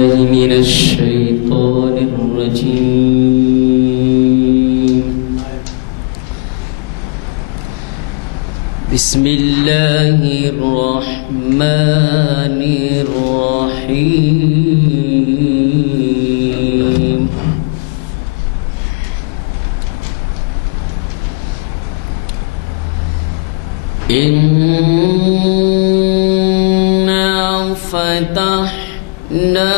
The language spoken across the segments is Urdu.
من الشيطان الرجيم. بسم الله الرحمن الرحيم. إنا فتحنا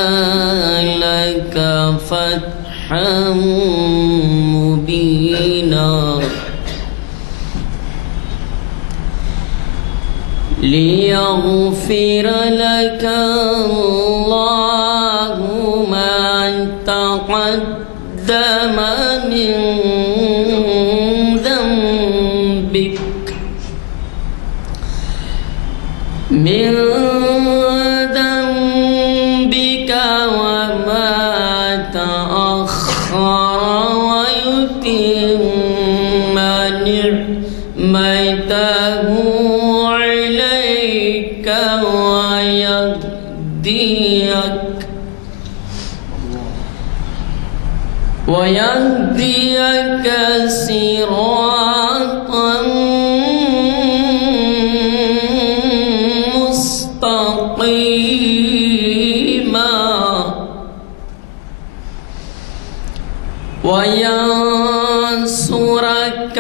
لك فتحا مبينا ليغفر لك الله ما تقدم من ذنبك وما تأخر ويتم نعمته عليك ويهديك صراطا مستقيما وينصرك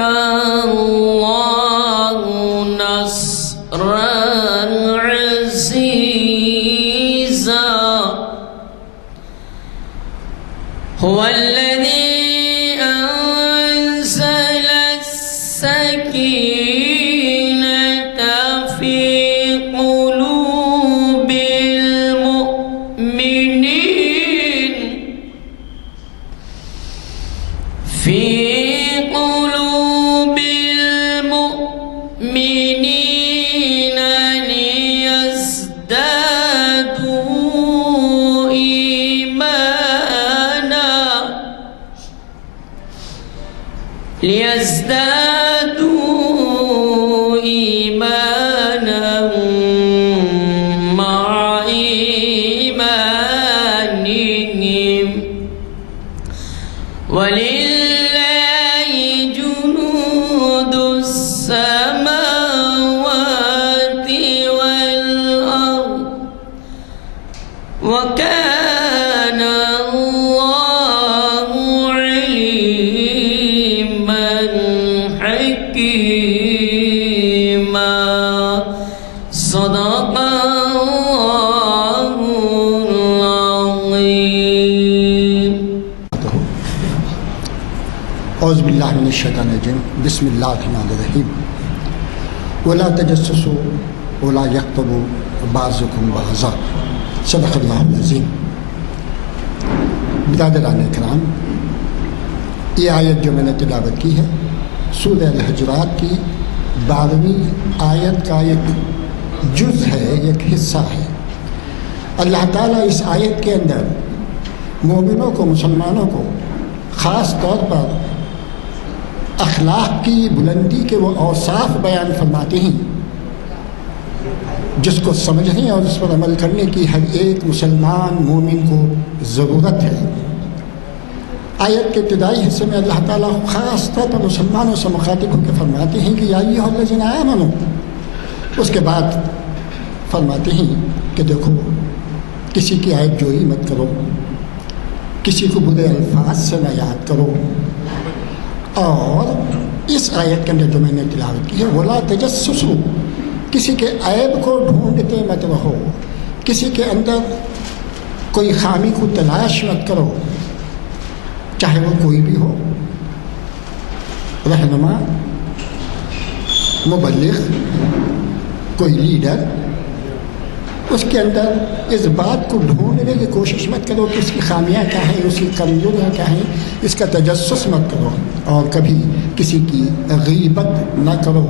الله نصرا عزيزا. هو الذي أنزل السكينة في قلوب المؤمنين ليزدادوا إيمانا مع إيمانهم ولله جنود السماوات والأرض وكان الله عليما حكيما. صدق الله العظيم. اعوذ باللہ من الشیطان الرجیم. بسم اللہ الرحمن الرحیم. ولا تجسسوا ولا یغتبوا بعضکم بعضا. صدق اللہ العظیم. برادران کرام، یہ آیت جو میں نے تلاوت کی ہے سورہ الحجرات کی 12ویں آیت کا ایک جز ہے، ایک حصہ ہے. اللہ تعالیٰ اس آیت کے اندر مومنوں کو، مسلمانوں کو خاص طور پر اخلاق کی بلندی کے وہ اوصاف بیان فرماتے ہیں جس کو سمجھنے اور اس پر عمل کرنے کی ہر ایک مسلمان مومن کو ضرورت ہے. آیت کے ابتدائی حصے میں اللہ تعالیٰ خاص طور پر مسلمانوں سے مخاطب ہو کے فرماتے ہیں کہ یا ایھا الذین آمنوا. اس کے بعد فرماتے ہیں کہ دیکھو، کسی کی عیب جوئی مت کرو، کسی کو برے الفاظ سے نہ یاد کرو. اور اس آیت کے اندر جو میں نے تلاوت کی ہے ولا تجسسوا، کسی کے عیب کو ڈھونڈتے مت رہو، کسی کے اندر کوئی خامی کو تلاش مت کرو، چاہے وہ کوئی بھی ہو، رہنما، مبلغ، کوئی لیڈر. اس کے اندر اس بات کو ڈھونڈنے کی کوشش مت کرو کہ اس کی خامیاں کیا ہیں، اس کی کمزوریاں کیا ہیں، اس کا تجسس مت کرو. اور کبھی کسی کی غیبت نہ کرو.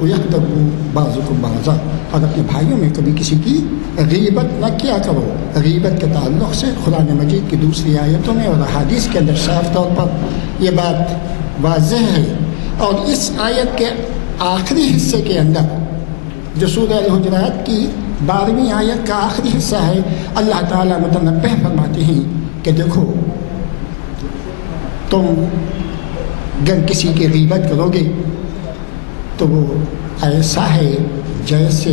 وَيَغْتَبُ بَعْضُكُمْ بَعْضًا. اور اپنے بھائیوں میں کبھی کسی کی غیبت نہ کیا کرو. غیبت کے تعلق سے قرآن مجید کی دوسری آیتوں میں اور احادیث کے اندر صاف طور پر یہ بات واضح ہے. اور اس آیت کے آخری حصے کے اندر جو سورہ الحجرات کی 12ویں آیت کا آخری حصہ ہے، اللہ تعالیٰ متنبہ فرماتے ہیں کہ دیکھو تم اگر کسی کی غیبت کرو گے تو وہ ایسا ہے جیسے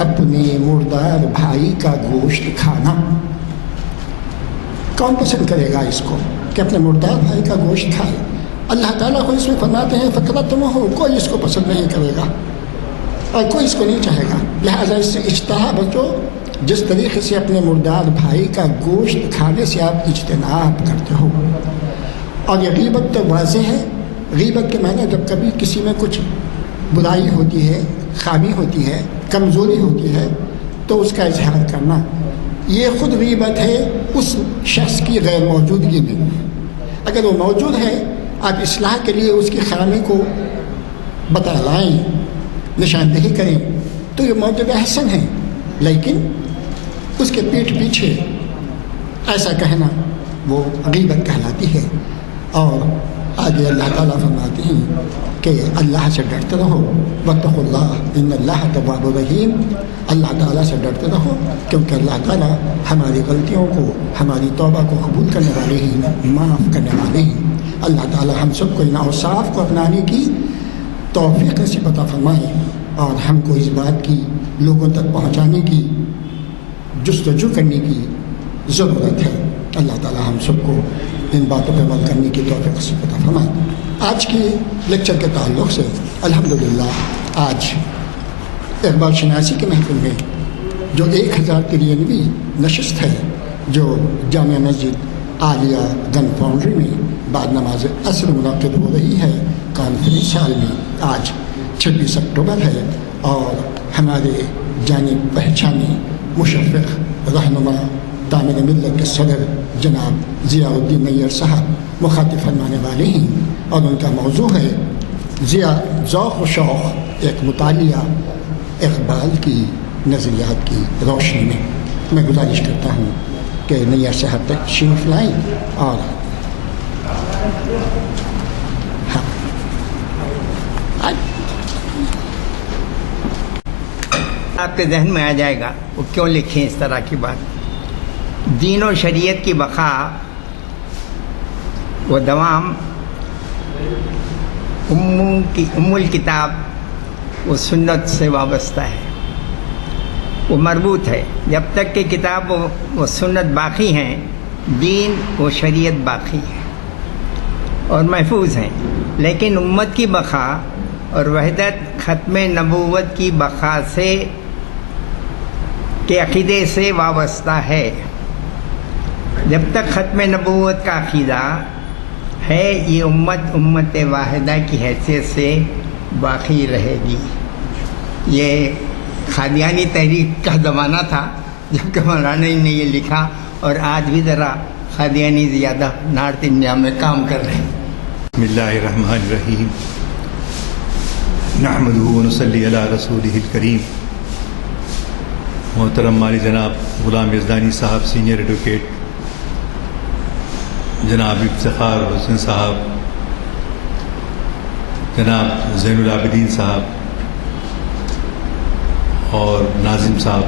اپنے مردار بھائی کا گوشت کھانا۔ کون پسند کرے گا اس کو کہ اپنے مردار بھائی کا گوشت کھائے؟ اللہ تعالیٰ کو اس میں فرماتے ہیں فقرت تم ہو، کوئی اس کو پسند نہیں کرے گا اور کوئی اس کو نہیں چاہے گا، لہٰذا اس سے اجتناب بچو۔ جس طریقے سے اپنے مردار بھائی کا گوشت کھانے سے آپ اجتناب کرتے ہو۔ اور یہ غیبت تو واضح ہے، غیبت کے معنی جب کبھی کسی میں کچھ برائی ہوتی ہے، خامی ہوتی ہے، کمزوری ہوتی ہے تو اس کا اظہار کرنا، یہ خود غیبت ہے اس شخص کی غیر موجودگی میں۔ اگر وہ موجود ہے آپ اصلاح کے لیے اس کی خامی کو بتلائیں، نشاندہی کریں تو یہ موجود حسن ہے، لیکن اس کے پیٹھ پیچھے ایسا کہنا وہ غیبت کہلاتی ہے۔ اور آگے اللہ تعالیٰ فرماتے ہیں کہ اللہ سے ڈرتے رہو، واتقوا اللہ ان اللہ تواب رحیم، اللہ تعالیٰ سے ڈرتے رہو کیونکہ اللہ تعالیٰ ہماری غلطیوں کو، ہماری توبہ کو قبول کرنے والے ہیں، معاف کرنے والے ہیں۔ اللہ تعالیٰ ہم سب کو ان اوصاف کو اپنانے کی توفیق نصیب عطا فرمائے اور ہم کو اس بات کی لوگوں تک پہنچانے کی جستجو کرنے کی ضرورت ہے۔ اللہ تعالیٰ ہم سب کو ان باتوں پر عمل کرنے کی توفیق نصیب عطا فرمائے۔ آج کے لیکچر کے تعلق سے الحمدللہ آج اقبال شناسی کے محفل میں جو 1093ویں نشست ہے جو جامع مسجد عالیہ گن فاؤنڈری میں بعد نماز عصر منعقد ہو رہی ہے، کانفرنس ہال میں آج 26 اکتوبر ہے، اور ہمارے جانب پہچانے مشفق رہنما تعمیر ملت کے صدر جناب ضیاء الدین نیّر صاحب مخاطب فرمانے والے ہیں، اور ان کا موضوع ہے ضیاء ذوق و شوق ایک مطالعہ اقبال کی نظریات کی روشنی میں۔ میں گزارش کرتا ہوں کہ نیّر صاحب تک تشریف لائیں اور آپ کے ذہن میں آ جائے گا وہ کیوں لکھیں اس طرح کی بات۔ دین و شریعت کی بقا و دوام ام الکتاب و سنت سے وابستہ ہے، وہ مربوط ہے۔ جب تک کہ کتاب و سنت باقی ہیں دین و شریعت باقی ہے اور محفوظ ہیں، لیکن امت کی بقا اور وحدت ختم نبوت کی بقا سے کے عقیدے سے وابستہ ہے۔ جب تک ختم نبوت کا عقیدہ ہے یہ امت واحدہ کی حیثیت سے باقی رہے گی۔ یہ قادیانی تحریک کا زمانہ تھا جب کہ مولانا نے یہ لکھا، اور آج بھی ذرا قادیانی زیادہ نارتھ انڈیا میں کام کر رہے ہیں۔ بسم اللہ الرحمن الرحیم، نحمدہ ونصلی علی رسولہ الکریم۔ محترم مالی جناب غلام یزدانی صاحب سینئر ایڈوکیٹ، جناب افتخار حسن صاحب، جناب زین العابدین صاحب اور ناظم صاحب،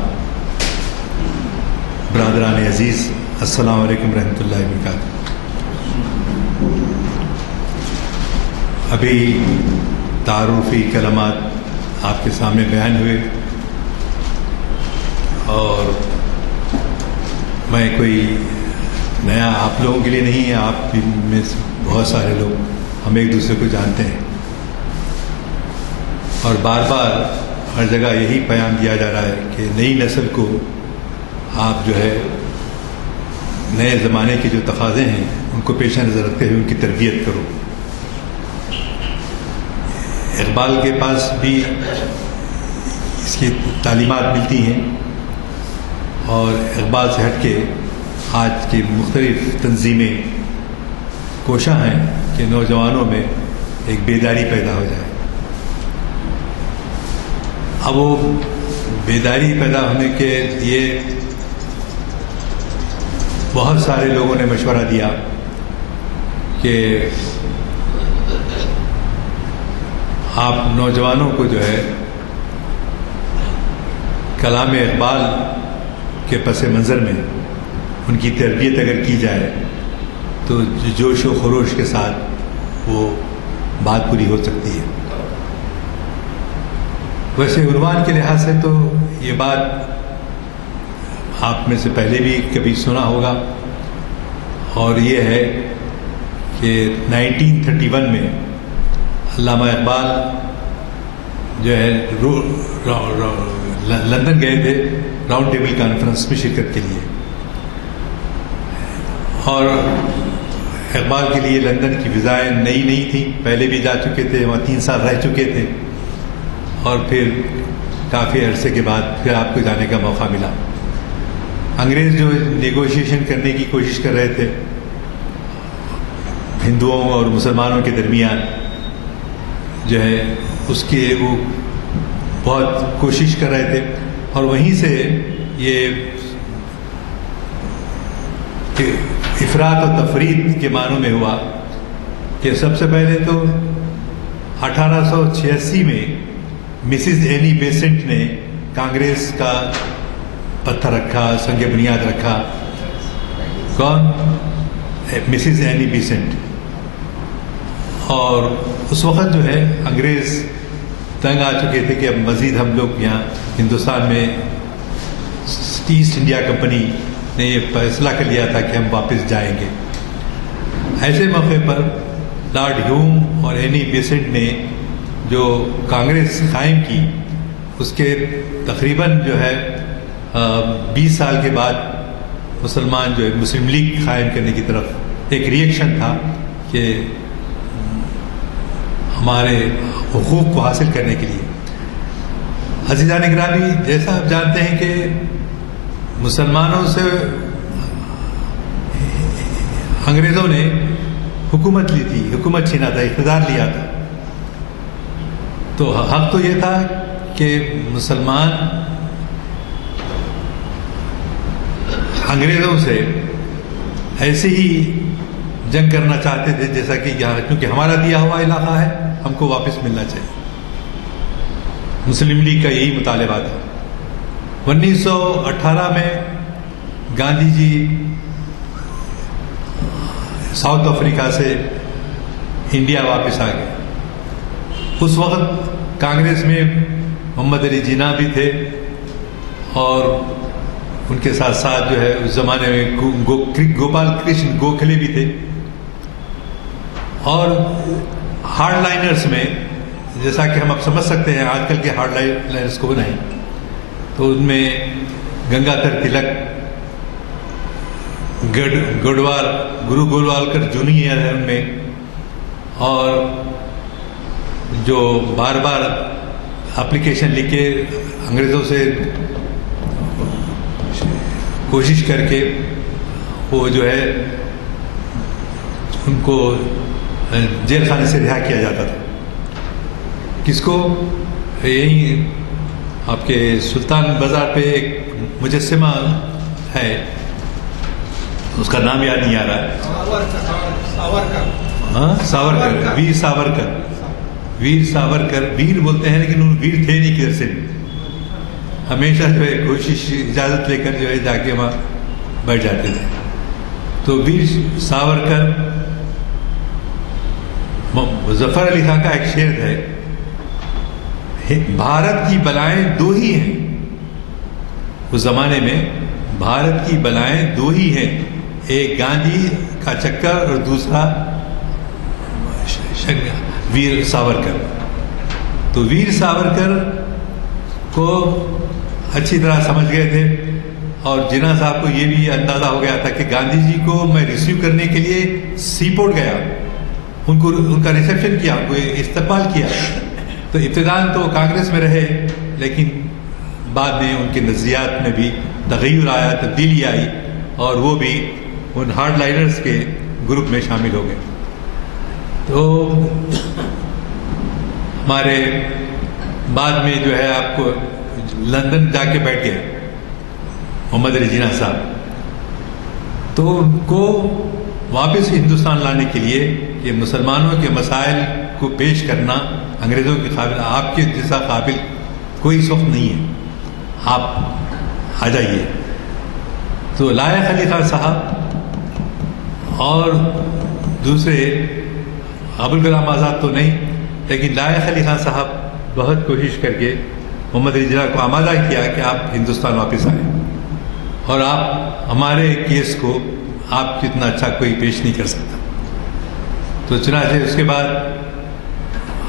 برادران عزیز، السلام علیکم ورحمۃ اللہ وبرکاتہ۔ ابھی تعارفی کلمات آپ کے سامنے بیان ہوئے، اور میں کوئی نیا آپ لوگوں کے لیے نہیں ہے، آپ میں سے بہت سارے لوگ ہم ایک دوسرے کو جانتے ہیں، اور بار بار ہر جگہ یہی پیغام دیا جا رہا ہے کہ نئی نسل کو آپ جو ہے نئے زمانے کے جو تقاضے ہیں ان کو پیش نظر رکھتے ہوئے ان کی تربیت کرو۔ اقبال کے پاس بھی اس کی تعلیمات ملتی ہیں، اور اقبال سے ہٹ کے آج کی مختلف تنظیمیں کوشاں ہیں کہ نوجوانوں میں ایک بیداری پیدا ہو جائے۔ اب وہ بیداری پیدا ہونے کے لیے بہت سارے لوگوں نے مشورہ دیا کہ آپ نوجوانوں کو جو ہے کلام اقبال کے پس منظر میں ان کی تربیت اگر کی جائے تو جوش و خروش کے ساتھ وہ بات پوری ہو سکتی ہے. ویسے عنوان کے لحاظ سے تو یہ بات آپ میں سے پہلے بھی کبھی سنا ہوگا، اور یہ ہے کہ 1931 میں علامہ اقبال جو ہے لندن گئے تھے راؤنڈ ٹیبل کانفرنس میں شرکت کے لیے، اور اقبال کے لیے لندن کی فضائیں نئی نہیں تھیں، پہلے بھی جا چکے تھے، وہاں 3 سال رہ چکے تھے، اور پھر کافی عرصے کے بعد پھر آپ کو جانے کا موقع ملا. انگریز جو نیگوشیشن کرنے کی کوشش کر رہے تھے ہندوؤں اور مسلمانوں کے درمیان، جو ہے اس کے وہ بہت کوشش کر رہے تھے، اور وہیں سے یہ افراط و تفرید کے معنوں میں ہوا کہ سب سے پہلے تو 1886 میں مسز اینی بیسنٹ نے کانگریس کا پتھر رکھا، سنگ بنیاد رکھا. کون؟ Mrs Annie Besant. اور اس وقت جو ہے انگریز تنگ آ چکے تھے کہ اب مزید ہم لوگ یہاں ہندوستان میں ایسٹ انڈیا کمپنی نے یہ فیصلہ کر لیا تھا کہ ہم واپس جائیں گے. ایسے موقع پر لارڈ ہیوم اور اینی بیسنٹ نے جو کانگریس قائم کی، اس کے تقریباً جو ہے 20 سال کے بعد مسلمان جو ہے مسلم لیگ قائم کرنے کی طرف ایک ری ایکشن تھا کہ ہمارے حقوق کو حاصل کرنے کے لیے. عزیزان گرامی، جیسا آپ جانتے ہیں کہ مسلمانوں سے انگریزوں نے حکومت لی تھی، حکومت چھینا تھا، اقتدار لیا تھا، تو حق تو یہ تھا کہ مسلمان انگریزوں سے ایسے ہی جنگ کرنا چاہتے تھے جیسا کہ یہاں، کیونکہ ہمارا دیا ہوا علاقہ ہے، ہم کو واپس ملنا چاہیے. مسلم لیگ کا یہی مطالبہ تھا. 1918 میں گاندھی جی ساؤتھ افریقہ سے انڈیا واپس آ گئے. اس وقت کانگریس میں محمد علی جناح بھی تھے، اور ان کے ساتھ ساتھ جو ہے اس زمانے میں گوپال کرشن گوکھلے بھی تھے. اور ہارڈ لائنرز میں، جیسا کہ ہم اب سمجھ سکتے ہیں آج کل کے ہارڈ لائنرز کو نہیں، تو ان میں گنگادھر تلک، گرو گولوالکر جونیئر ہے ان میں، اور جو بار بار اپلیکیشن لکھ کے انگریزوں سے کوشش کر کے وہ جو ہے ان کو جیل خانے سے رہا کیا جاتا تھا. کس کو؟ یہی آپ کے سلطان بازار پہ ایک مجسمہ ہے، اس کا نام یاد نہیں آ رہا ہے. ساورکر، ویر ساورکر. ویر ساورکر، ویر بولتے ہیں لیکن وہ ویر تھے نہیں کدھر سے. ہمیشہ جو ہے کوشش اجازت لے کر جو ہے جا کے وہاں بیٹھ جاتے تھے. تو ویر ساورکر، ظفر علی خان کا ایک شعر ہے، بھارت کی بلائیں دو ہی ہیں. اس زمانے میں بھارت کی بلائیں دو ہی ہیں، ایک گاندھی کا چکر اور دوسرا ویر ساورکر. تو ویر ساورکر کو اچھی طرح سمجھ گئے تھے، اور جناح صاحب کو یہ بھی اندازہ ہو گیا تھا کہ گاندھی جی کو میں ریسیو کرنے کے لیے سی پورٹ گیا، ان کا ریسیپشن کیا، ان کو استقبال کیا. تو ابتداءً تو کانگریس میں رہے، لیکن بعد میں ان کے نظریات میں بھی تغیر آیا، تبدیلی آئی، اور وہ بھی ان ہارڈ لائنرز کے گروپ میں شامل ہو گئے. تو ہمارے بعد میں جو ہے آپ کو لندن جا کے بیٹھ گئے محمد علی جناح صاحب. تو ان کو واپس ہندوستان لانے کے لیے یہ مسلمانوں کے مسائل کو پیش کرنا انگریزوں کے قابل، آپ کے جیسا قابل کوئی اس وقت نہیں ہے. آپ آ جائیے. تو لائق علی خان صاحب اور دوسرے ابوالکلام آزاد تو نہیں، لیکن لائق علی خان صاحب بہت کوشش کر کے محمد علی جناح کو آمادہ کیا کہ آپ ہندوستان واپس آئیں، اور آپ ہمارے کیس کو آپ جتنا اچھا کوئی پیش نہیں کر سکتا. تو چنانچہ اس کے بعد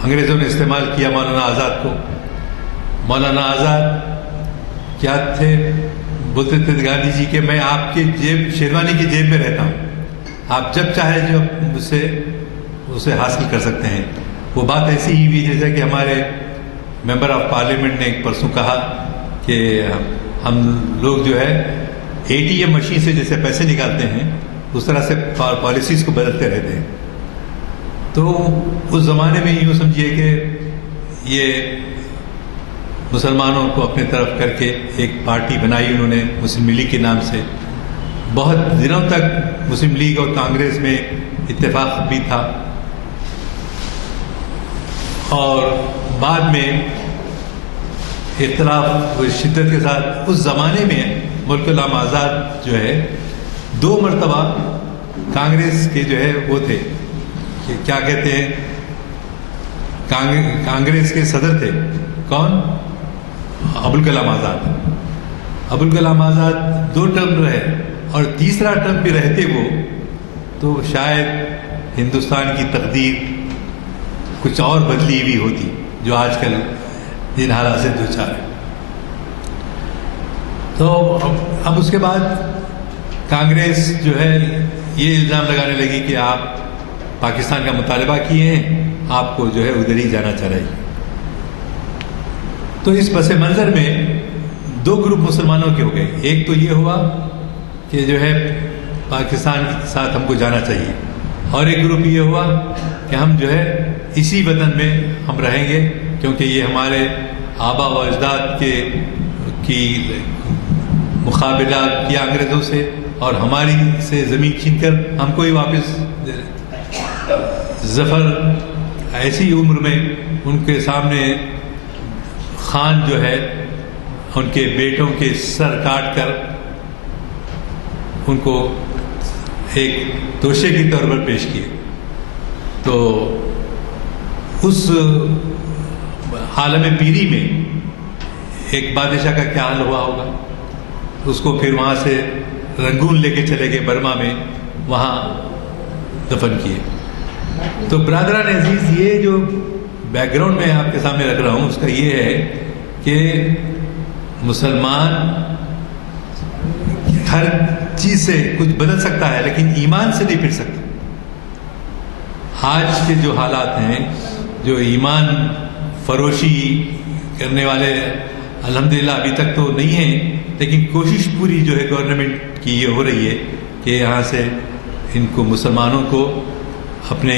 انگریزوں نے استعمال کیا مولانا آزاد کو. مولانا آزاد کیا تھے؟ بولتے تھے گاندھی جی کہ میں آپ کے شیروانی کی جیب میں رہتا ہوں، آپ جب چاہے جو مجھ سے اسے حاصل کر سکتے ہیں. وہ بات ایسی ہی ہوئی جیسے کہ ہمارے ممبر آف پارلیمنٹ نے ایک پرسوں کہا کہ ہم لوگ جو ہے ATM مشین سے جیسے پیسے نکالتے ہیں اس طرح سے پالیسیز کو بدلتے رہتے ہیں. تو اس زمانے میں یوں سمجھیے کہ یہ مسلمانوں کو اپنے طرف کر کے ایک پارٹی بنائی انہوں نے مسلم لیگ کے نام سے. بہت دنوں تک مسلم لیگ اور کانگریس میں اتفاق بھی تھا، اور بعد میں اختلاف شدت کے ساتھ اس زمانے میں ابوالکلام آزاد جو ہے 2 مرتبہ کانگریس کے جو ہے وہ تھے کہ کیا کہتے ہیں کانگریس کے صدر تھے. کون؟ ابوالکلام آزاد. ابوالکلام آزاد 2 ٹرم رہے، اور تیسرا ٹرم بھی رہتے وہ تو شاید ہندوستان کی تقدیر کچھ اور بدلی ہوئی ہوتی جو آج کل جن حالات سے دوچار ہے. تو اب اس کے بعد کانگریس جو ہے یہ الزام لگانے لگی کہ آپ پاکستان کا مطالبہ کیے ہیں، آپ کو جو ہے ادھر ہی جانا چاہ رہی ہے. تو اس پس منظر میں 2 گروپ مسلمانوں کے ہو گئے. ایک تو یہ ہوا کہ جو ہے پاکستان کے ساتھ ہم کو جانا چاہیے، اور ایک گروپ یہ ہوا کہ ہم جو ہے اسی وطن میں ہم رہیں گے کیونکہ یہ ہمارے آبا و اجداد کی مقابلہ کیا انگریزوں سے، اور ہماری سے زمین چھین کر ہم کو ہی واپس ظفر. ایسی عمر میں ان کے سامنے خان جو ہے ان کے بیٹوں کے سر کاٹ کر ان کو ایک توشے کے طور پر پیش کیے. تو اس عالم پیری میں ایک بادشاہ کا کیا حال ہوا ہوگا. اس کو پھر وہاں سے رنگون لے کے چلے گئے برما میں، وہاں دفن کیے. تو برادران عزیز، یہ جو بیک گراؤنڈ میں آپ کے سامنے رکھ رہا ہوں اس کا یہ ہے کہ مسلمان ہر چیز سے کچھ بدل سکتا ہے لیکن ایمان سے نہیں پھر سکتا. آج کے جو حالات ہیں، جو ایمان فروشی کرنے والے الحمدللہ ابھی تک تو نہیں ہیں، لیکن کوشش پوری جو ہے گورنمنٹ کی یہ ہو رہی ہے کہ یہاں سے ان کو مسلمانوں کو اپنے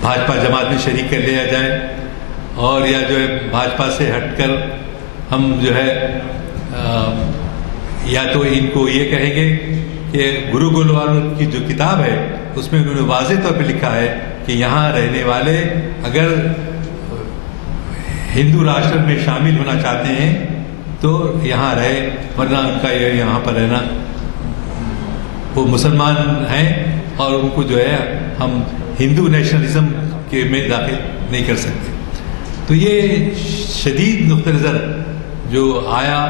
بھاجپا جماعت میں شریک کر لیا جائے، اور یا جو ہے بھاجپا سے ہٹ کر ہم جو ہے یا تو ان کو یہ کہیں گے کہ گرو گولوار کی جو کتاب ہے اس میں انہوں نے واضح طور پہ لکھا ہے کہ یہاں رہنے والے اگر ہندو راشٹر میں شامل ہونا چاہتے ہیں تو یہاں رہے، ورنہ ان کا یہاں پر رہنا، وہ مسلمان ہیں اور ان کو جو ہے ہم ہندو نیشنلزم کے میں داخل نہیں کر سکتے. تو یہ شدید نقطہ نظر جو آیا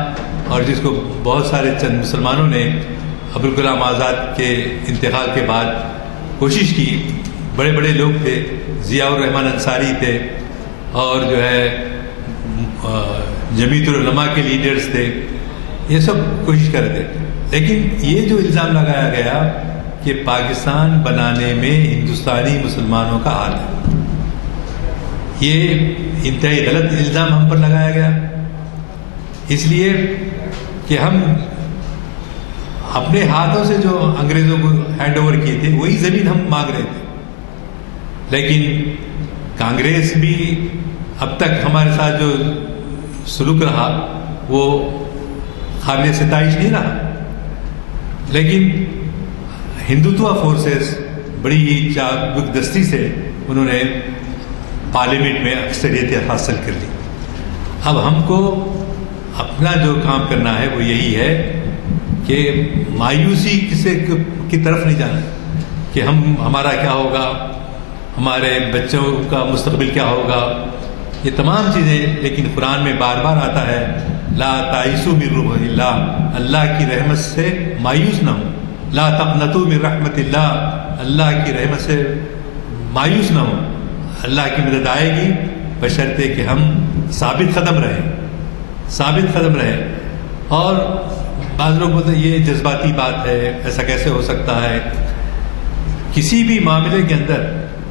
اور جس کو بہت سارے چند مسلمانوں نے ابوالکلام آزاد کے انتقال کے بعد کوشش کی. بڑے بڑے لوگ تھے، ضیاء الرحمن انصاری تھے، اور جو ہے جمیعت العلماء کے لیڈرز تھے، یہ سب کوشش کر رہے تھے. لیکن یہ جو الزام لگایا گیا کہ پاکستان بنانے میں ہندوستانی مسلمانوں کا ہاتھ ہے، یہ انتہائی غلط الزام ہم پر لگایا گیا، اس لیے کہ ہم اپنے ہاتھوں سے جو انگریزوں کو ہینڈ اوور کیے تھے وہی زمین ہم مانگ رہے تھے. لیکن کانگریس بھی اب تک ہمارے ساتھ جو سلوک رہا وہ قابل ستائش نہیں رہا. لیکن ہندوتوا فورسز بڑی ہی چابک دستی سے انہوں نے پارلیمنٹ میں اکثریت حاصل کر لی. اب ہم کو اپنا جو کام کرنا ہے وہ یہی ہے کہ مایوسی کسی کی طرف نہیں جانا کہ ہمارا کیا ہوگا، ہمارے بچوں کا مستقبل کیا ہوگا، یہ تمام چیزیں. لیکن قرآن میں بار بار آتا ہے لا تائسوا من روح اللہ، اللہ کی رحمت سے مایوس نہ ہو. لا تقنطوا من رحمت اللہ، اللہ کی رحمت سے مایوس نہ ہو. اللہ کی مدد آئے گی بشرطے کہ ہم ثابت قدم رہیں. اور بعض لوگ بولتے ہیں یہ جذباتی بات ہے، ایسا کیسے ہو سکتا ہے. کسی بھی معاملے کے اندر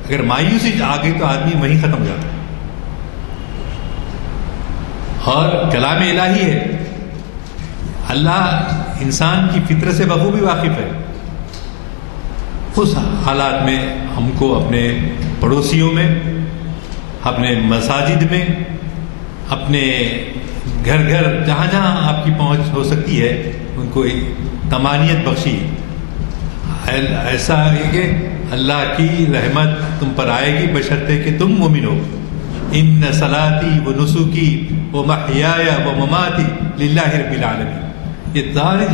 اگر مایوسی آ گئی تو آدمی وہیں ختم ہو جاتا ہے. اور کلام الہی ہے، اللہ انسان کی فطرت سے بخوبی واقف ہے. اس حالات میں ہم کو اپنے پڑوسیوں میں، اپنے مساجد میں، اپنے گھر جہاں جہاں آپ کی پہنچ ہو سکتی ہے ان کو طمانینت بخشی. ایسا ہے کہ اللہ کی رحمت تم پر آئے گی بشرطے کہ تم مومن ہو. ان صلاتی و نسکی و محیای و مماتی للہ رب العالمین. یہ ساری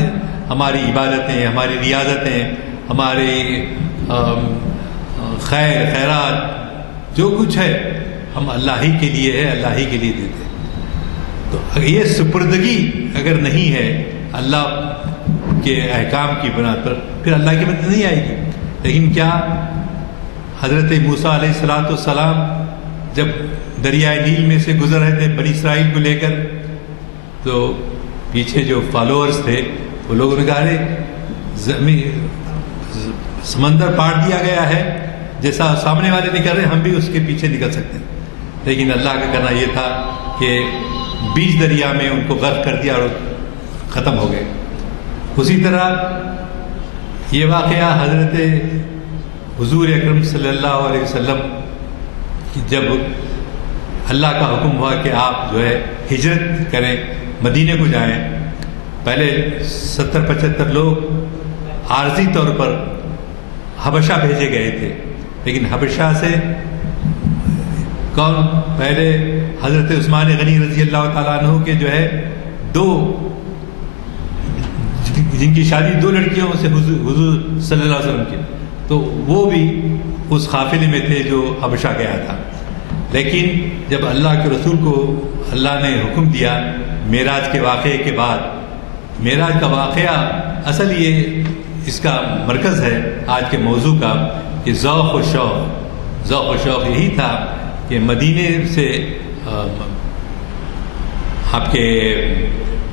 ہماری عبادتیں، ہماری ریاضتیں، ہمارے خیرات جو کچھ ہے ہم اللہ ہی کے لیے ہے، اللہ ہی کے لیے دیتے ہیں. تو یہ سپردگی اگر نہیں ہے اللہ کے احکام کی بنا پر پھر اللہ کی مدد نہیں آئے گی. لیکن کیا حضرت موسیٰ علیہ السلام جب دریائے نیل میں سے گزر رہے تھے بنی اسرائیل کو لے کر، تو پیچھے جو فالوورز تھے وہ لوگوں نے کہا سمندر پاٹ دیا گیا ہے، جیسا سامنے والے نکل رہے ہم بھی اس کے پیچھے نکل سکتے ہیں. لیکن اللہ کا کہنا یہ تھا کہ بیچ دریا میں ان کو غرق کر دیا اور ختم ہو گئے. اسی طرح یہ واقعہ حضرت حضور اکرم صلی اللہ علیہ وسلم کی جب اللہ کا حکم ہوا کہ آپ جو ہے ہجرت کریں، مدینے کو جائیں. پہلے 70-75 لوگ عارضی طور پر حبشہ بھیجے گئے تھے. لیکن حبشہ سے کون؟ پہلے حضرت عثمان غنی رضی اللہ تعالیٰ عنہ کے جو ہے جن کی شادی 2 لڑکیوں سے حضور صلی اللہ علیہ وسلم کی، تو وہ بھی اس قافلے میں تھے جو حبشہ گیا تھا. لیکن جب اللہ کے رسول کو اللہ نے حکم دیا معراج کے واقعے کے بعد، معراج کا واقعہ اصل یہ اس کا مرکز ہے آج کے موضوع کا کہ ذوق و شوق یہی تھا کہ مدینے سے آپ کے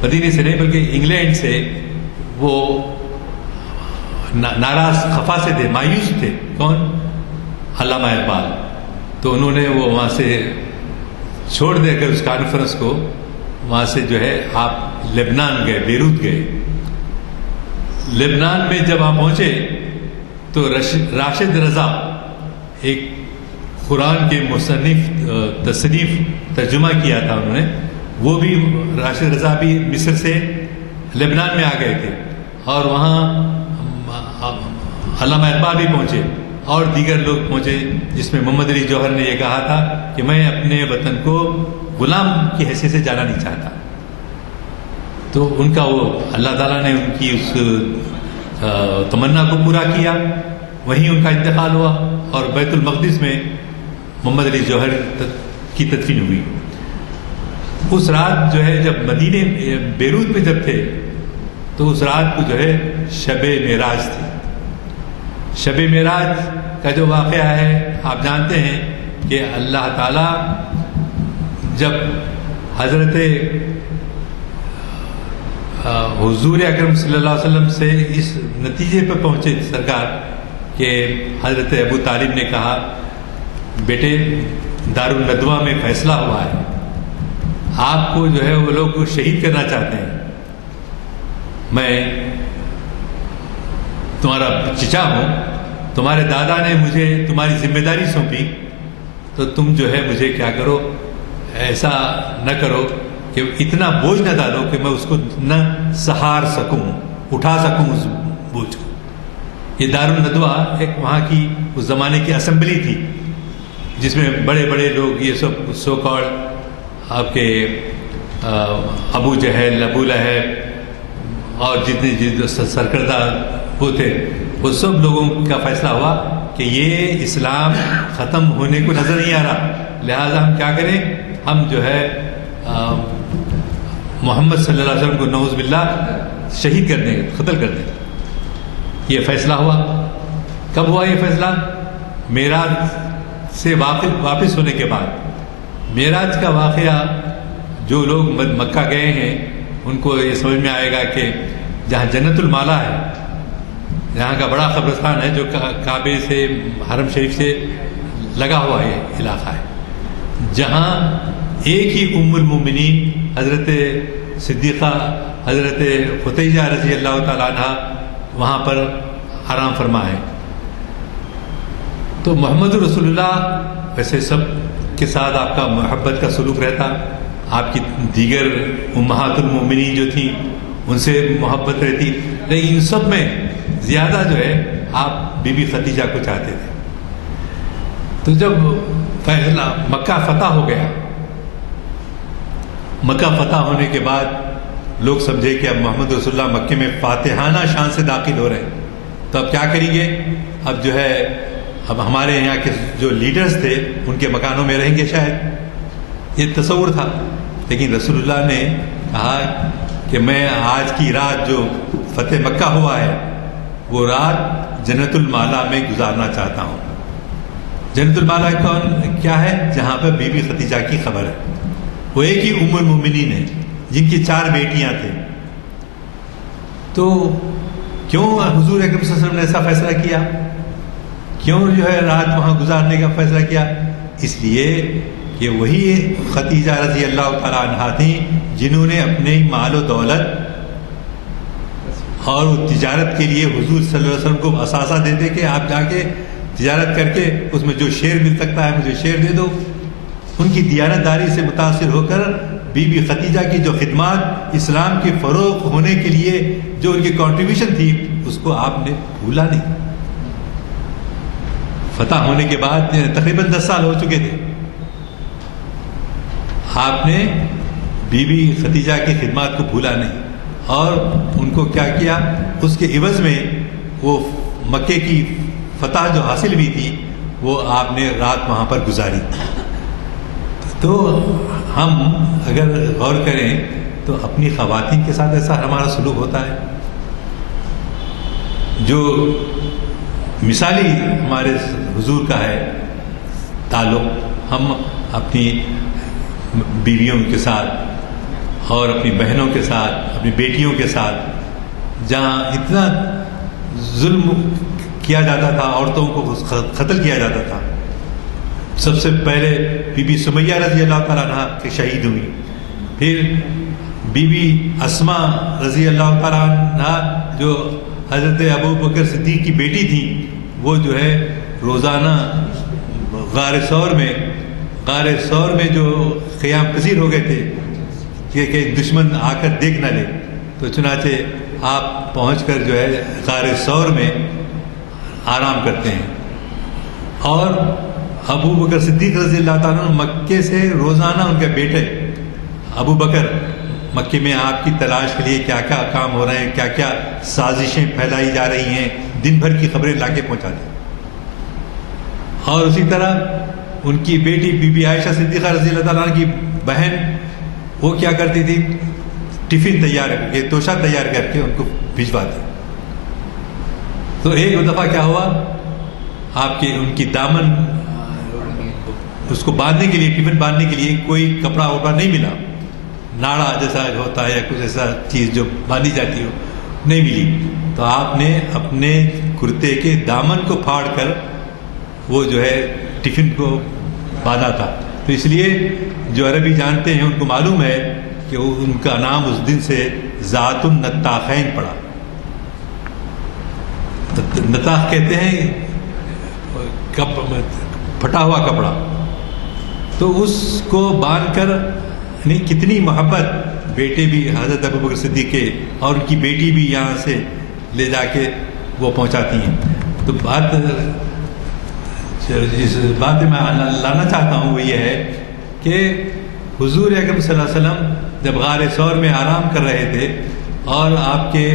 مدینے سے نہیں بلکہ انگلینڈ سے وہ ناراض خفا سے تھے، مایوس تھے. کون؟ علامہ اقبال. تو انہوں نے وہ وہاں سے چھوڑ دے کر اس کانفرنس کو، وہاں سے جو ہے آپ لبنان گئے، بیروت گئے. لبنان میں جب آپ پہنچے تو راشد رضا ایک قرآن کے مصنف تصنیف ترجمہ کیا تھا انہوں نے، وہ بھی راشد رضا بھی مصر سے لبنان میں آ گئے تھے. اور وہاں علامہ اقبال بھی پہنچے اور دیگر لوگ پہنچے، جس میں محمد علی جوہر نے یہ کہا تھا کہ میں اپنے وطن کو غلام کی حیثیت سے جانا نہیں چاہتا. تو ان کا وہ اللہ تعالیٰ نے ان کی اس تمنا کو پورا کیا. وہیں ان کا انتقال ہوا اور بیت المقدس میں محمد علی جوہر کی تدفین ہوئی. اس رات جو ہے جب مدینے بیروت میں جب تھے تو اس رات کو جو ہے شب معراج تھی. شب معراج کا جو واقعہ ہے آپ جانتے ہیں کہ اللہ تعالیٰ جب حضرت حضور اکرم صلی اللہ علیہ وسلم سے اس نتیجے پر پہنچے سرکار کہ حضرت ابو طالب نے کہا بیٹے دارالندوہ میں فیصلہ ہوا ہے، آپ کو جو ہے وہ لوگ شہید کرنا چاہتے ہیں. میں تمہارا چچا ہوں، تمہارے دادا نے مجھے تمہاری ذمہ داری سونپی، تو تم جو ہے مجھے کیا کرو، ایسا نہ کرو کہ اتنا بوجھ نہ ڈالو کہ میں اس کو نہ سہار سکوں، اٹھا سکوں اس بوجھ کو. یہ دارالندوہ ایک وہاں کی اس زمانے کی اسمبلی تھی جس میں بڑے بڑے لوگ یہ سب سو کال آپ کے ابو جہل، ابو لہب اور جتنے سرکردہ وہ تھے، وہ سب لوگوں کا فیصلہ ہوا کہ یہ اسلام ختم ہونے کو نظر نہیں آ رہا، لہٰذا ہم کیا کریں، ہم جو ہے محمد صلی اللہ علیہ وسلم کو نعوذ باللہ شہید کر دیں، قتل کر دیں۔ یہ فیصلہ ہوا۔ کب ہوا یہ فیصلہ؟ معراج سے واپس ہونے کے بعد۔ معراج کا واقعہ جو لوگ مکہ گئے ہیں ان کو یہ سمجھ میں آئے گا کہ جہاں جنت المالا ہے، جہاں کا بڑا قبرستان ہے جو کعبے سے، حرم شریف سے لگا ہوا یہ علاقہ ہے، جہاں ایک ہی ام المومنین حضرت صدیقہ حضرت ختیجہ رضی اللہ تعالیٰ عنہ وہاں پر آرام فرما ہے۔ تو محمد رسول اللہ ویسے سب کے ساتھ آپ کا محبت کا سلوک رہتا، آپ کی دیگر امہات المومنین جو تھیں ان سے محبت رہتی، لیکن ان سب میں زیادہ جو ہے آپ بی بی خدیجہ کو چاہتے تھے۔ تو جب فیصلہ مکہ فتح ہو گیا، مکہ فتح ہونے کے بعد لوگ سمجھے کہ اب محمد رسول اللہ مکے میں فاتحانہ شان سے داخل ہو رہے ہیں، تو اب کیا کریں گے؟ اب جو ہے اب ہمارے یہاں کے جو لیڈرز تھے ان کے مکانوں میں رہیں گے شاید، یہ تصور تھا۔ لیکن رسول اللہ نے کہا کہ میں آج کی رات جو فتح مکہ ہوا ہے وہ رات جنت المالا میں گزارنا چاہتا ہوں۔ جنت المالا کیا ہے؟ جہاں پہ بی بی خدیجہ کی خبر ہے۔ وہ ایک ہی ام المومنین ہے جن کی 4 بیٹیاں تھیں۔ تو کیوں حضور اکرم صلی اللہ علیہ وسلم نے ایسا فیصلہ کیا؟ کیوں جو ہے رات وہاں گزارنے کا فیصلہ کیا؟ اس لیے کہ وہی خدیجہ رضی اللہ تعالیٰ عنہا تھیں جنہوں نے اپنے مال و دولت اور تجارت کے لیے حضور صلی اللہ علیہ وسلم کو اثاثہ دیتے کہ آپ جا کے تجارت کر کے اس میں جو شیئر مل سکتا ہے مجھے شیئر دے دو۔ ان کی دیانت داری سے متاثر ہو کر بی بی خدیجہ کی جو خدمات اسلام کے فروغ ہونے کے لیے جو ان کی کنٹریبیوشن تھی اس کو آپ نے بھولا نہیں۔ فتح ہونے کے بعد تقریباً 10 سال ہو چکے تھے، آپ نے بی بی خدیجہ کی خدمات کو بھولا نہیں، اور ان کو کیا کیا؟ اس کے عوض میں وہ مکے کی فتح جو حاصل ہوئی تھی وہ آپ نے رات وہاں پر گزاری۔ تو ہم اگر غور کریں تو اپنی خواتین کے ساتھ ایسا ہمارا سلوک ہوتا ہے، جو مثالی ہمارے حضور کا ہے تعلق، ہم اپنی بیویوں کے ساتھ اور اپنی بہنوں کے ساتھ، اپنی بیٹیوں کے ساتھ جہاں اتنا ظلم کیا جاتا تھا، عورتوں کو قتل کیا جاتا تھا، سب سے پہلے بی بی سمیہ رضی اللہ تعالیٰ عنہ کے شہید ہوئی، پھر بی بی اسما رضی اللہ تعالیٰ عنہ جو حضرت ابو بکر صدیق کی بیٹی تھی، وہ جو ہے روزانہ غار ثور میں جو قیام پذیر ہو گئے تھے کہ دشمن آ کر دیکھ نہ لے، تو چنانچہ آپ پہنچ کر جو ہے غار ثور میں آرام کرتے ہیں۔ اور ابو بکر صدیق رضی اللہ تعالیٰ عنہ مکے سے روزانہ ان کے بیٹے ابو بکر مکے میں آپ کی تلاش کے لیے کیا کیا کام ہو رہے ہیں، کیا کیا سازشیں پھیلائی جا رہی ہیں، دن بھر کی خبریں لا کے پہنچاتے ہیں۔ اور اسی طرح ان کی بیٹی بی بی عائشہ صدیقہ رضی اللہ تعالیٰ عنہ کی بہن، وہ کیا کرتی تھی؟ ٹفن تیار کر کے، توشہ تیار کر کے ان کو بھجواتی۔ تو ایک دفعہ کیا ہوا، آپ کے ان کی دامن اس کو باندھنے کے لیے، ٹفن باندھنے کے لیے کوئی کپڑا وپڑا نہیں ملا، ناڑا جیسا ہوتا ہے یا کچھ ایسا چیز جو باندھی جاتی ہو، نہیں ملی۔ تو آپ نے اپنے کرتے کے دامن کو پھاڑ کر وہ جو ہے ٹفن کو باندھا تھا۔ تو اس لیے جو عربی جانتے ہیں ان کو معلوم ہے کہ ان کا نام اس دن سے ذات النطاقین پڑا۔ نطاق کہتے ہیں پھٹا ہوا کپڑا، تو اس کو باندھ کر کتنی محبت بیٹے بھی حضرت ابو بکر صدیق کے اور ان کی بیٹی بھی یہاں سے لے جا کے وہ پہنچاتی ہیں۔ تو اس بات میں لانا چاہتا ہوں وہ یہ ہے کہ حضور اکرم صلی اللہ علیہ وسلم جب غار ثور میں آرام کر رہے تھے اور آپ کے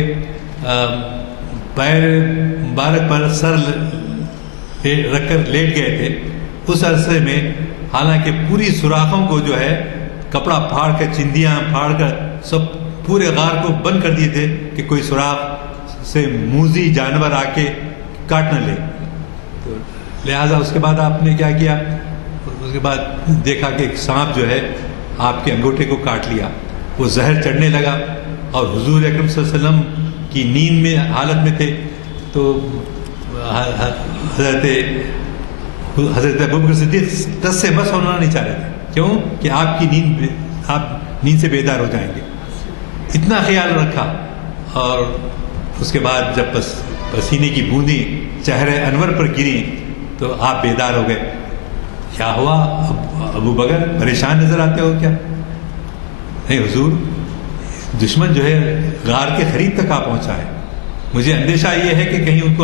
پیر مبارک پر سر رکھ کر لیٹ گئے تھے، اس عرصے میں حالانکہ پوری سوراخوں کو جو ہے کپڑا پھاڑ کر، چندیاں پھاڑ کر سب پورے غار کو بند کر دیے تھے کہ کوئی سوراخ سے موذی جانور آ کے کاٹ نہ لے. تو لہٰذا اس کے بعد آپ نے کیا کیا؟ اس کے بعد دیکھا کہ ایک سانپ جو ہے آپ کے انگوٹھے کو کاٹ لیا، وہ زہر چڑھنے لگا، اور حضور اکرم صلی اللہ علیہ وسلم کی نیند میں حالت میں تھے. تو حضرت ابوبکر صدیق ٹس سے بس ہونا نہیں چاہ رہے تھے. کیوں؟ کہ آپ نیند سے بیدار ہو جائیں گے. اتنا خیال رکھا. اور اس کے بعد جب پسینے کی بوندیں چہرے انور پر گری تو آپ بیدار ہو گئے. کیا ہوا ابو بکر؟ پریشان نظر آتے ہو کیا؟ نہیں حضور، دشمن جو ہے غار کے قریب تک آ پہنچا ہے، مجھے اندیشہ یہ ہے کہ کہیں ان کو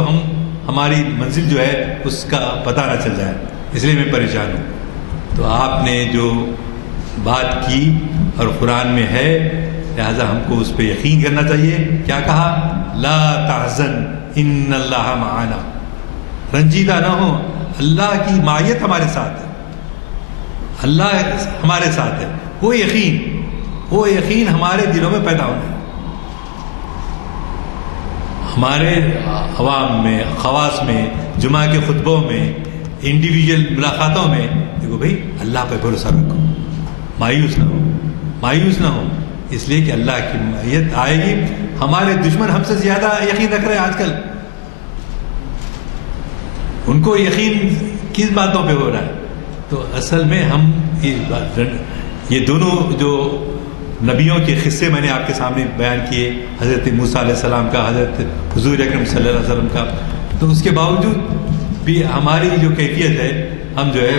ہماری منزل جو ہے اس کا پتہ نہ چل جائے، اس لیے میں پریشان ہوں. تو آپ نے جو بات کی اور قرآن میں ہے، لہذا ہم کو اس پہ یقین کرنا چاہیے. کیا کہا؟ لا تحزن ان اللہ معنا. رنجیدہ نہ ہو، اللہ کی معیت ہمارے ساتھ ہے، اللہ ہمارے ساتھ ہے. وہ یقین ہمارے دلوں میں پیدا ہونا ہے. ہمارے عوام میں، خواص میں، جمعہ کے خطبوں میں، انڈیویجول ملاقاتوں میں دیکھو بھائی اللہ پہ بھروسہ رکھو، مایوس نہ ہو، اس لیے کہ اللہ کی معیت آئے گی. ہمارے دشمن ہم سے زیادہ یقین رکھ رہے ہیں آج کل. ان کو یقین کس باتوں پہ ہو رہا ہے؟ تو اصل میں ہم یہ دونوں جو نبیوں کے قصے میں نے آپ کے سامنے بیان کیے، حضرت موسیٰ علیہ السلام کا، حضرت حضور اکرم صلی اللہ علیہ وسلم کا، تو اس کے باوجود بھی ہماری جو کیفیت ہے ہم جو ہے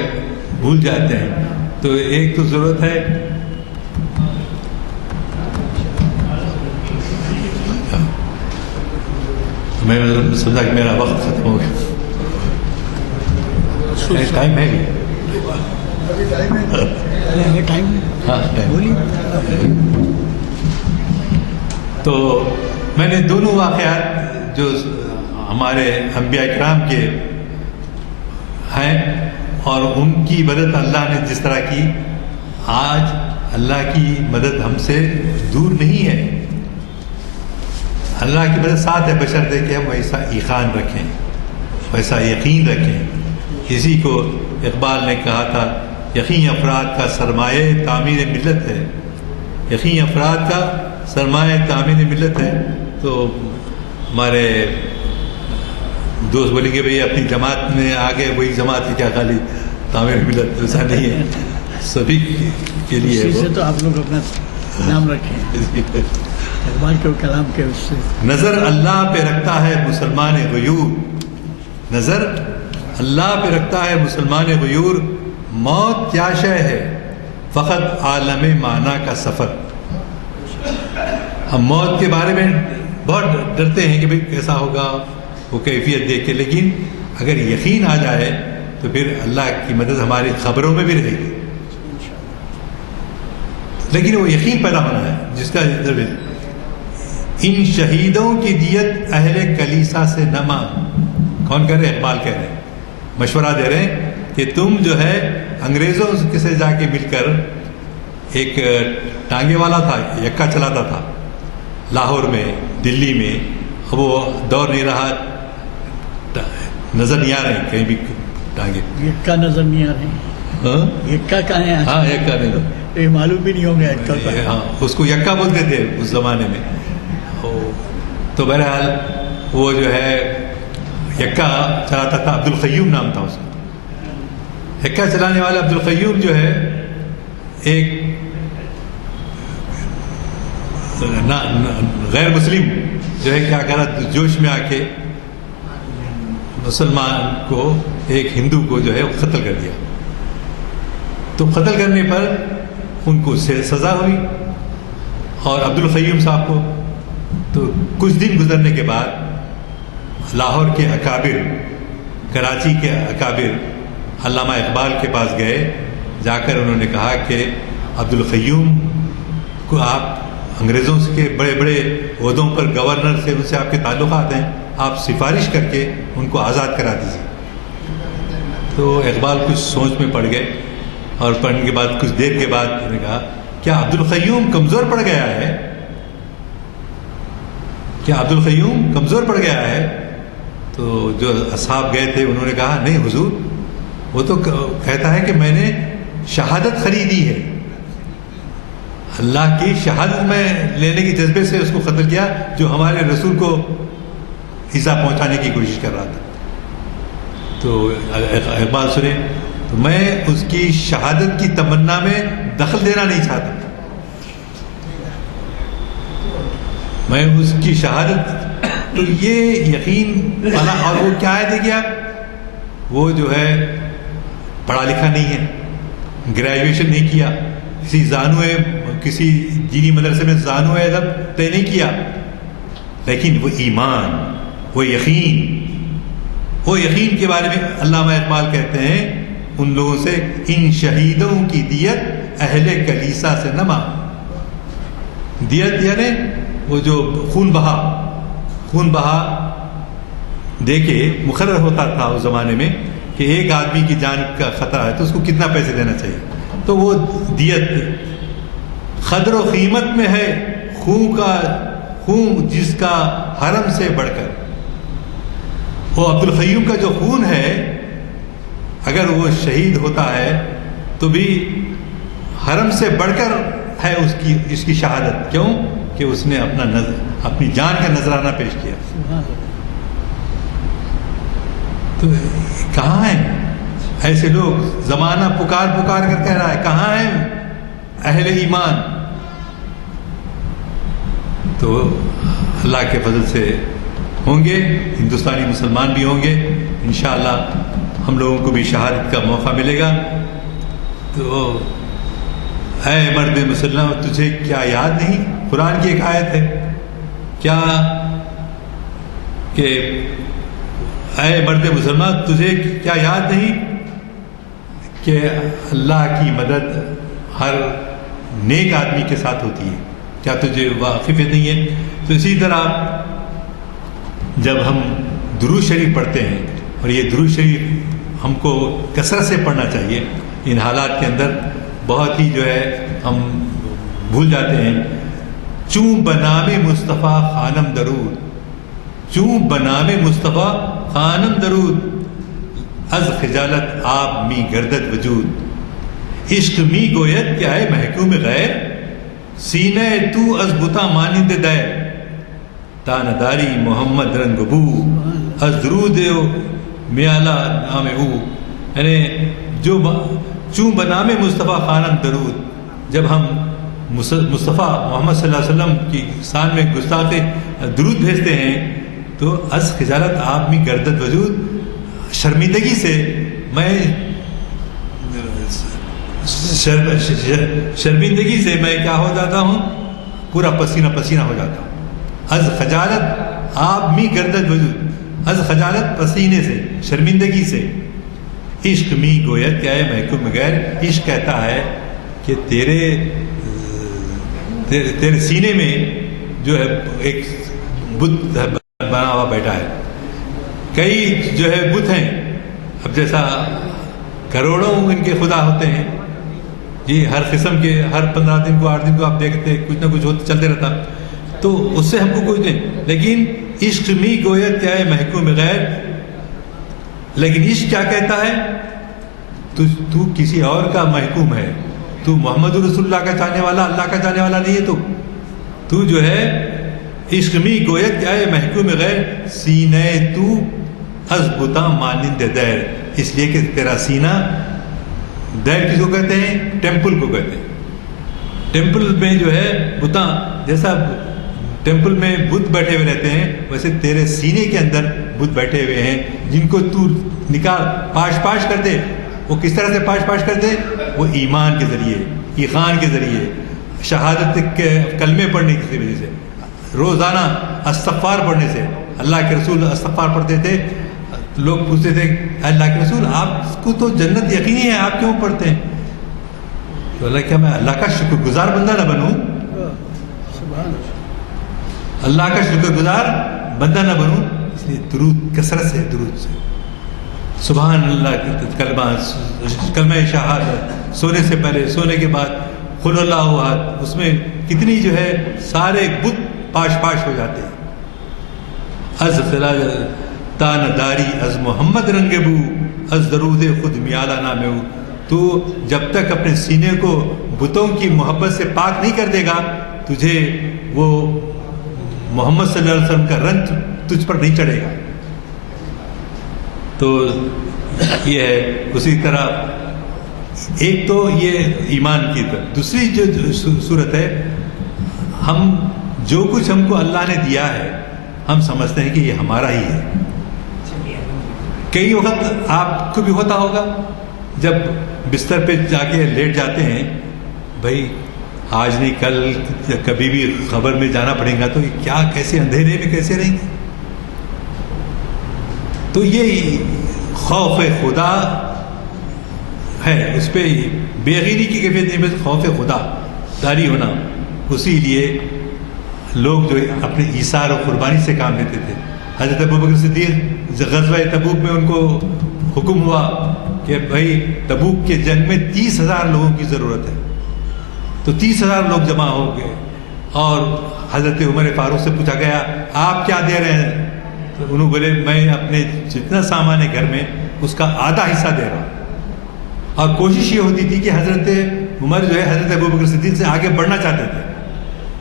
بھول جاتے ہیں. تو ایک تو ضرورت ہے میں سمجھا کہ میرا وقت ختم ہو گیا. ٹائم ہے تو میں نے دونوں واقعات جو ہمارے انبیاء اکرام کے ہیں اور ان کی مدد اللہ نے جس طرح کی، آج اللہ کی مدد ہم سے دور نہیں ہے. اللہ کی مدد ساتھ ہے، بشرطے کہ ہم ویسا ایقان رکھیں، ویسا یقین رکھیں. اسی کو اقبال نے کہا تھا، یقین افراد کا سرمایہ تعمیر ملت ہے. یقین افراد کا سرمایہ تعمیر ملت ہے. تو ہمارے دوست بولیں گے بھئی اپنی جماعت میں آگے وہی جماعت ہے کیا خالی تعمیر ملت؟ ایسا نہیں ہے، سبھی کے لیے ہے. تو آپ لوگ اپنا نام رکھیں اقبال کے کلام کے اس سے. نظر اللہ پہ رکھتا ہے مسلمان غیور، نظر اللہ پہ رکھتا ہے مسلمان غیور. موت کیا شے ہے فقط عالم معنی کا سفر. ہم موت کے بارے میں بہت ڈرتے ہیں کہ بھئی کیسا ہوگا، وہ کیفیت دیکھ کے، لیکن اگر یقین آ جائے تو پھر اللہ کی مدد ہماری خبروں میں بھی رہے گی. لیکن وہ یقین پیدا ہونا ہے جس کا ان شہیدوں کی دیت اہل کلیسا سے نہ مانگ. کون کہہ رہے؟ اقبال کہہ رہے ہیں، مشورہ دے رہے ہیں کہ تم جو ہے انگریزوں سے جا کے مل کر، ایک ٹانگے والا تھا، یکا چلاتا تھا لاہور میں، دلی میں. اب وہ دور نہیں رہا، نظر نہیں آ رہے کہیں بھی ٹانگے. یکا نظر نہیں آ رہے. یکا کہاں ہے؟ ہاں یکا نہیں، یہ معلوم بھی نہیں ہوں گے یکا کا. ہاں اس کو یکا بولتے تھے اس زمانے میں. تو بہرحال وہ جو ہے یکا چلاتا تھا، عبد القیوم نام تھا اس کا. یکا چلانے والا عبد القیوم جو ہے ایک غیر مسلم جو ہے کیا کرا، جوش میں آ کے مسلمان کو، ایک ہندو کو جو ہے قتل کر دیا. تو قتل کرنے پر ان کو سزا ہوئی اور عبد القیوم صاحب کو. تو کچھ دن گزرنے کے بعد لاہور کے اکابر، کراچی کے اکابر علامہ اقبال کے پاس گئے. جا کر انہوں نے کہا کہ عبد القیوم کو آپ انگریزوں کے بڑے بڑے عہدوں پر گورنر سے ان سے آپ کے تعلقات ہیں، آپ سفارش کر کے ان کو آزاد کرا دیجیے۔ تو اقبال کچھ سوچ میں پڑ گئے، اور پڑھنے کے بعد کچھ دیر کے بعد انہوں نے کہا کیا عبدالقیوم کمزور پڑ گیا ہے؟ کیا عبدالقیوم کمزور پڑ گیا ہے؟ تو جو اصحاب گئے تھے انہوں نے کہا نہیں حضور، وہ تو کہتا ہے کہ میں نے شہادت خریدی ہے، اللہ کی شہادت میں لینے کے جذبے سے اس کو قتل کیا جو ہمارے رسول کو ایذا پہنچانے کی کوشش کر رہا تھا۔ تو اقبال سنے، تو میں اس کی شہادت کی تمنا میں دخل دینا نہیں چاہتا، میں اس کی شہادت، تو یہ یقین والا، اور وہ کیا ہے دیکھیے آپ، وہ جو ہے پڑھا لکھا نہیں ہے، گریجویشن نہیں کیا، کسی دینی مدرسے میں زانو ادب طے نہیں کیا، لیکن وہ ایمان، وہ یقین کے بارے میں علامہ اقبال کہتے ہیں ان لوگوں سے، ان شہیدوں کی دیت اہل کلیسا سے نہ مانگ۔ دیت یعنی وہ جو خون بہا دے کے مقرر ہوتا تھا اس زمانے میں کہ ایک آدمی کی جان کا خطرہ ہے تو اس کو کتنا پیسے دینا چاہیے، تو وہ دیت قدر و قیمت میں ہے خون جس کا حرم سے بڑھ کر۔ وہ عبدالقیوم کا جو خون ہے اگر وہ شہید ہوتا ہے تو بھی حرم سے بڑھ کر ہے اس کی شہادت، کیوں کہ اس نے اپنی جان کا نذرانہ پیش کیا۔ تو کہاں ہیں ایسے لوگ؟ زمانہ پکار کر کہہ رہا ہے کہاں ہیں اہل ایمان؟ تو اللہ کے فضل سے ہوں گے، ہندوستانی مسلمان بھی ہوں گے انشاءاللہ، ہم لوگوں کو بھی شہادت کا موقع ملے گا۔ تو اے مرد مسلم تجھے کیا یاد نہیں، قرآن کی ایک آیت ہے کیا کہ اے مرد مسلمان تجھے کیا یاد نہیں کہ اللہ کی مدد ہر نیک آدمی کے ساتھ ہوتی ہے، کیا تجھے واقف نہیں ہے؟ تو اسی طرح جب ہم درود شریف پڑھتے ہیں، اور یہ درود شریف ہم کو کثرت سے پڑھنا چاہیے، ان حالات کے اندر بہت ہی جو ہے ہم بھول جاتے ہیں۔ چوں بنام مصطفیٰ خانم درود، چوں بنام مصطفیٰ خانم درود، از خجالت آپ می گردد وجود، عشق می گوید کیا ہے محکوم غیر، سینہ تو از بتا مانند دیر، تانداری محمد رنگ بو، از درود میالا نام او، یعنی جو چوں بنام مصطفیٰ خانم درود، جب ہم مصطفیٰ محمد صلی اللہ علیہ وسلم کی شان میں گستاخ درود بھیجتے ہیں تو از خجالت آپ میں گردد وجود، شرمندگی سے میں کیا ہو جاتا ہوں، پورا پسینہ پسینہ ہو جاتا ہوں۔ از خجالت آپ می گردد وجود، از خجالت پسینے سے، شرمندگی سے، عشق می گوید کیا ہے محکوم غیر، عشق کہتا ہے کہ تیرے سینے میں جو ہے ایک بت بنا ہوا بیٹھا ہے، کئی جو ہے بت ہیں، اب جیسا کروڑوں ان کے خدا ہوتے ہیں جی، ہر قسم کے، ہر 15 دن کو 8 دن کو آپ دیکھتے کچھ نہ کچھ چلتے رہتا، تو اس سے ہم کو کچھ نہیں، لیکن عشق می گوید کیا ہے محکوم غیر، لیکن عشق کیا کہتا ہے، تو کسی اور کا محکوم ہے، تو محمد رسول اللہ کا چاہنے والا، اللہ کا چاہنے والا نہیں ہے، تو جو ہے عشق می گوید کیا ہے محکوم غیر، سینہ تو از بتا مانند دیر، اس لیے کہ تیرا سینہ، دیر کس کو کہتے ہیں، ٹیمپل کو کہتے ہیں، ٹیمپل میں جو ہے بتا، جیسا ٹیمپل میں بت بیٹھے ہوئے رہتے ہیں ویسے تیرے سینے کے اندر بت بیٹھے ہوئے ہیں، جن کو تو نکال پاش کر دے۔ وہ کس طرح سے پاش کر دے؟ وہ ایمان کے ذریعے، ایقان کے ذریعے، شہادت کے کلمے پڑھنے کی وجہ سے، روزانہ استغفار پڑھنے سے۔ اللہ کے رسول استغفار پڑھتے تھے، لوگ پوچھتے تھے اللہ کے رسول آپ کو تو جنت یقینی ہے، آپ کیوں پڑھتے ہیں؟ تو اللہ کیا میں اللہ کا شکر گزار بندہ نہ بنوں؟ اللہ کا شکر گزار بندہ نہ بنوں، اس لیے درود کثرت سے، درود سے، سبحان اللہ کلمہ شہادت، سونے سے پہلے، سونے کے بعد قل اللہ احد، اس میں کتنی جو ہے سارے بت پاش پاش ہو جاتے ہیں. از خلاج تان داری از محمد رنگ بو، از درود خود میالہ نام ہو. تو جب تک اپنے سینے کو بتوں کی محبت سے پاک نہیں کر دے گا، تجھے وہ محمد صلی اللہ علیہ وسلم کا رنگ تجھ پر نہیں چڑھے گا. تو یہ ہے. اسی طرح ایک تو یہ ایمان کی طرف، دوسری جو صورت ہے، ہم جو کچھ ہم کو اللہ نے دیا ہے ہم سمجھتے ہیں کہ یہ ہمارا ہی ہے. کئی وقت آپ کو بھی ہوتا ہوگا جب بستر پہ جا کے لیٹ جاتے ہیں، بھائی آج نہیں کل کبھی بھی خبر میں جانا پڑے گا تو کیا کیسے اندھیرے میں کیسے رہیں گے. تو یہ خوف خدا ہے، اس پہ بے یقینی کی کیفیت نہیں، بس خوف خدا داری ہونا. اسی لیے لوگ جو اپنے ایثار و قربانی سے کام لیتے تھے. حضرت ابوبکر صدیق غزوہ تبوک میں ان کو حکم ہوا کہ بھائی تبوک کے جنگ میں 30,000 لوگوں کی ضرورت ہے. تو 30,000 لوگ جمع ہو گئے اور حضرت عمر فاروق سے پوچھا گیا آپ کیا دے رہے ہیں؟ تو انہوں بولے میں اپنے جتنا سامان ہے گھر میں اس کا آدھا حصہ دے رہا ہوں. اور کوشش یہ ہوتی تھی کہ حضرت عمر جو ہے حضرت ابوبکر صدیق سے آگے بڑھنا چاہتے تھے،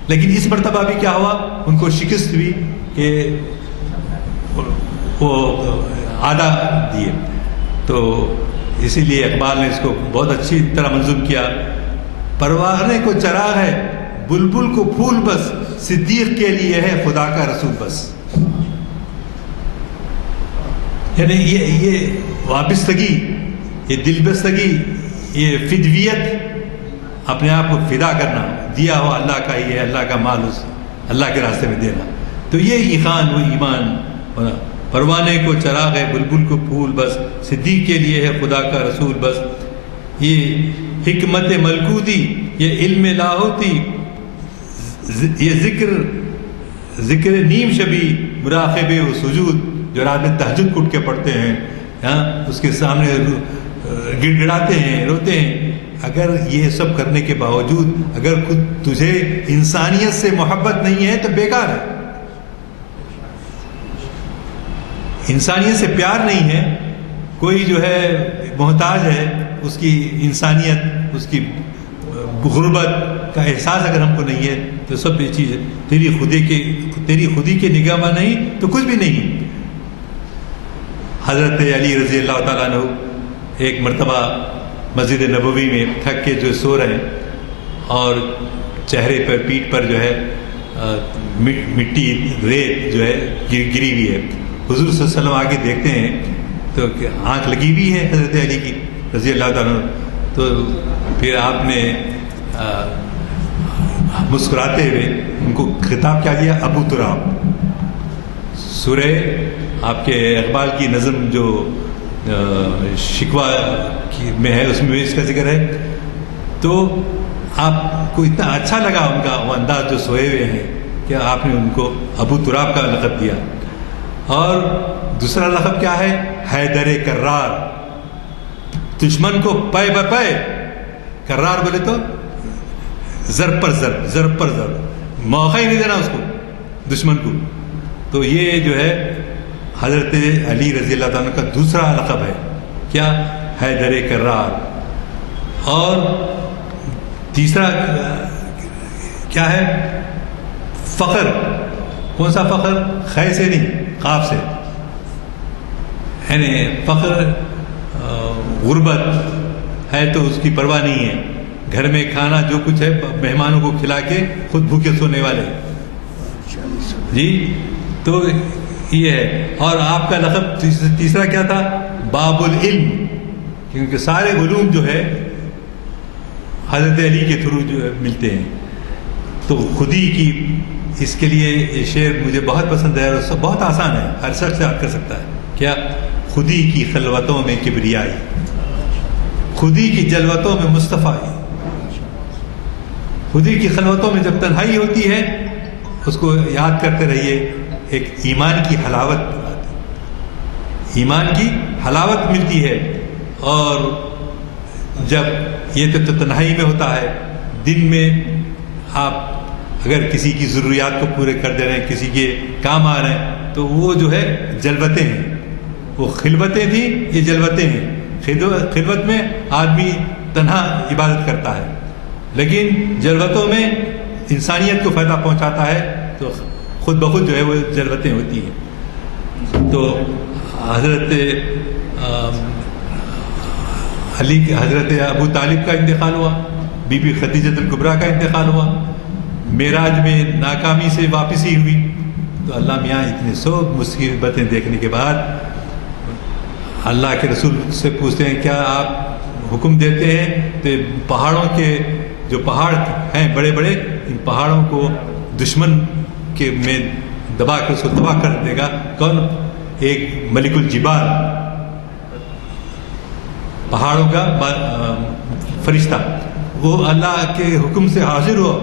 لیکن اس مرتبہ بھی کیا ہوا، ان کو شکست ہوئی کہ وہ آدھا دیے. تو اسی لیے اقبال نے اس کو بہت اچھی طرح منظوم کیا. پروانہ کو چراغ ہے بلبل کو پھول بس، صدیق کے لیے ہے خدا کا رسول بس. یعنی یہ وابستگی، یہ دلبستگی، یہ فدویت، اپنے آپ کو فدا کرنا، دیا ہوا اللہ کا ہی ہے، اللہ کا مال اس اللہ کے راستے میں دینا. تو یہ ایقان و ایمان ہونا. پروانے کو چراغ ہے بلبل کو پھول بس، صدیق کے لیے ہے خدا کا رسول بس. یہ حکمت ملکوتی، یہ علم لاہوتی، یہ ذکر نیم شبی، مراقبے و سجود، جو رات میں تہجد کٹ کے پڑھتے ہیں، اس کے سامنے گڑ گڑاتے ہیں، روتے ہیں. اگر یہ سب کرنے کے باوجود اگر خود تجھے انسانیت سے محبت نہیں ہے تو بیکار ہے. انسانیت سے پیار نہیں ہے، کوئی جو ہے محتاج ہے، اس کی انسانیت، اس کی غربت کا احساس اگر ہم کو نہیں ہے تو سب یہ چیز تیری خودی کے نگاہ میں نہیں تو کچھ بھی نہیں. حضرت علی رضی اللہ تعالیٰ عنہ ایک مرتبہ مسجد نبوی میں تھک کے جو سو رہے ہیں اور چہرے پر پیٹھ پر جو ہے مٹی ریت جو ہے گری ہوئی ہے. حضور صلی اللہ علیہ وسلم آگے دیکھتے ہیں تو آنکھ لگی ہوئی ہے حضرت علی کی رضی اللہ تعالیٰ عنہ. تو پھر آپ نے مسکراتے ہوئے ان کو خطاب کیا دیا، ابو تراب. سورہ آپ کے اقبال کی نظم جو شکوہ میں ہے اس میں اس کا ذکر ہے. تو آپ کو اتنا اچھا لگا ان کا وہ انداز جو سوئے ہوئے ہیں کہ آپ نے ان کو ابو تراب کا لقب دیا. اور دوسرا لقب کیا ہے، حیدر کرار. دشمن کو پے بپے، کرار بولے تو ضرب پر ضرب، ضرب پر ضرب، موقع ہی نہیں دینا اس کو دشمن کو. تو یہ جو ہے حضرت علی رضی اللہ تعالیٰ کا دوسرا لقب ہے، کیا، حیدر کرار. اور تیسرا کیا ہے، فخر. کون سا فخر؟ خے سے نہیں، قاف سے. یعنی فخر غربت ہے تو اس کی پرواہ نہیں ہے، گھر میں کھانا جو کچھ ہے مہمانوں کو کھلا کے خود بھوکے سونے والے جی. تو یہ ہے. اور آپ کا لقب تیسرا کیا تھا، باب العلم، کیونکہ سارے علوم جو ہے حضرت علی کے تھرو جو ہے ملتے ہیں. تو خودی کی اس کے لیے یہ شعر مجھے بہت پسند ہے اور سب بہت آسان ہے، ہر شخص یاد کر سکتا ہے. کیا، خودی کی خلوتوں میں کبریائی، خودی کی جلوتوں میں مصطفیٰ. خودی کی خلوتوں میں جب تنہائی ہوتی ہے اس کو یاد کرتے رہیے. ایک ایمان کی حلاوت آتی، ایمان کی حلاوت ملتی ہے. اور جب یہ تو تنہائی میں ہوتا ہے، دن میں آپ اگر کسی کی ضروریات کو پورے کر دے رہے ہیں، کسی کے کام آ رہے ہیں، تو وہ جو ہے جلوتیں ہیں. وہ خلوتیں تھیں، یہ جلوتیں ہیں. خلوت میں آدمی تنہا عبادت کرتا ہے، لیکن جلوتوں میں انسانیت کو فائدہ پہنچاتا ہے تو خود بخود جو ہے وہ جلوتیں ہوتی ہیں. تو حضرت علی، حضرت ابو طالب کا انتقال ہوا، بی بی خدیجہ الکبریٰ کا انتقال ہوا، معراج میں ناکامی سے واپسی ہوئی. تو اللہ میاں اتنے سو مصیبتیں دیکھنے کے بعد اللہ کے رسول سے پوچھتے ہیں کیا آپ حکم دیتے ہیں تو پہاڑوں کے جو پہاڑ ہیں بڑے بڑے، ان پہاڑوں کو دشمن کے میں دبا کر اس کو تباہ کر دے گا. کون؟ ایک ملک الجبال، پہاڑوں کا فرشتہ. وہ اللہ کے حکم سے حاضر ہوا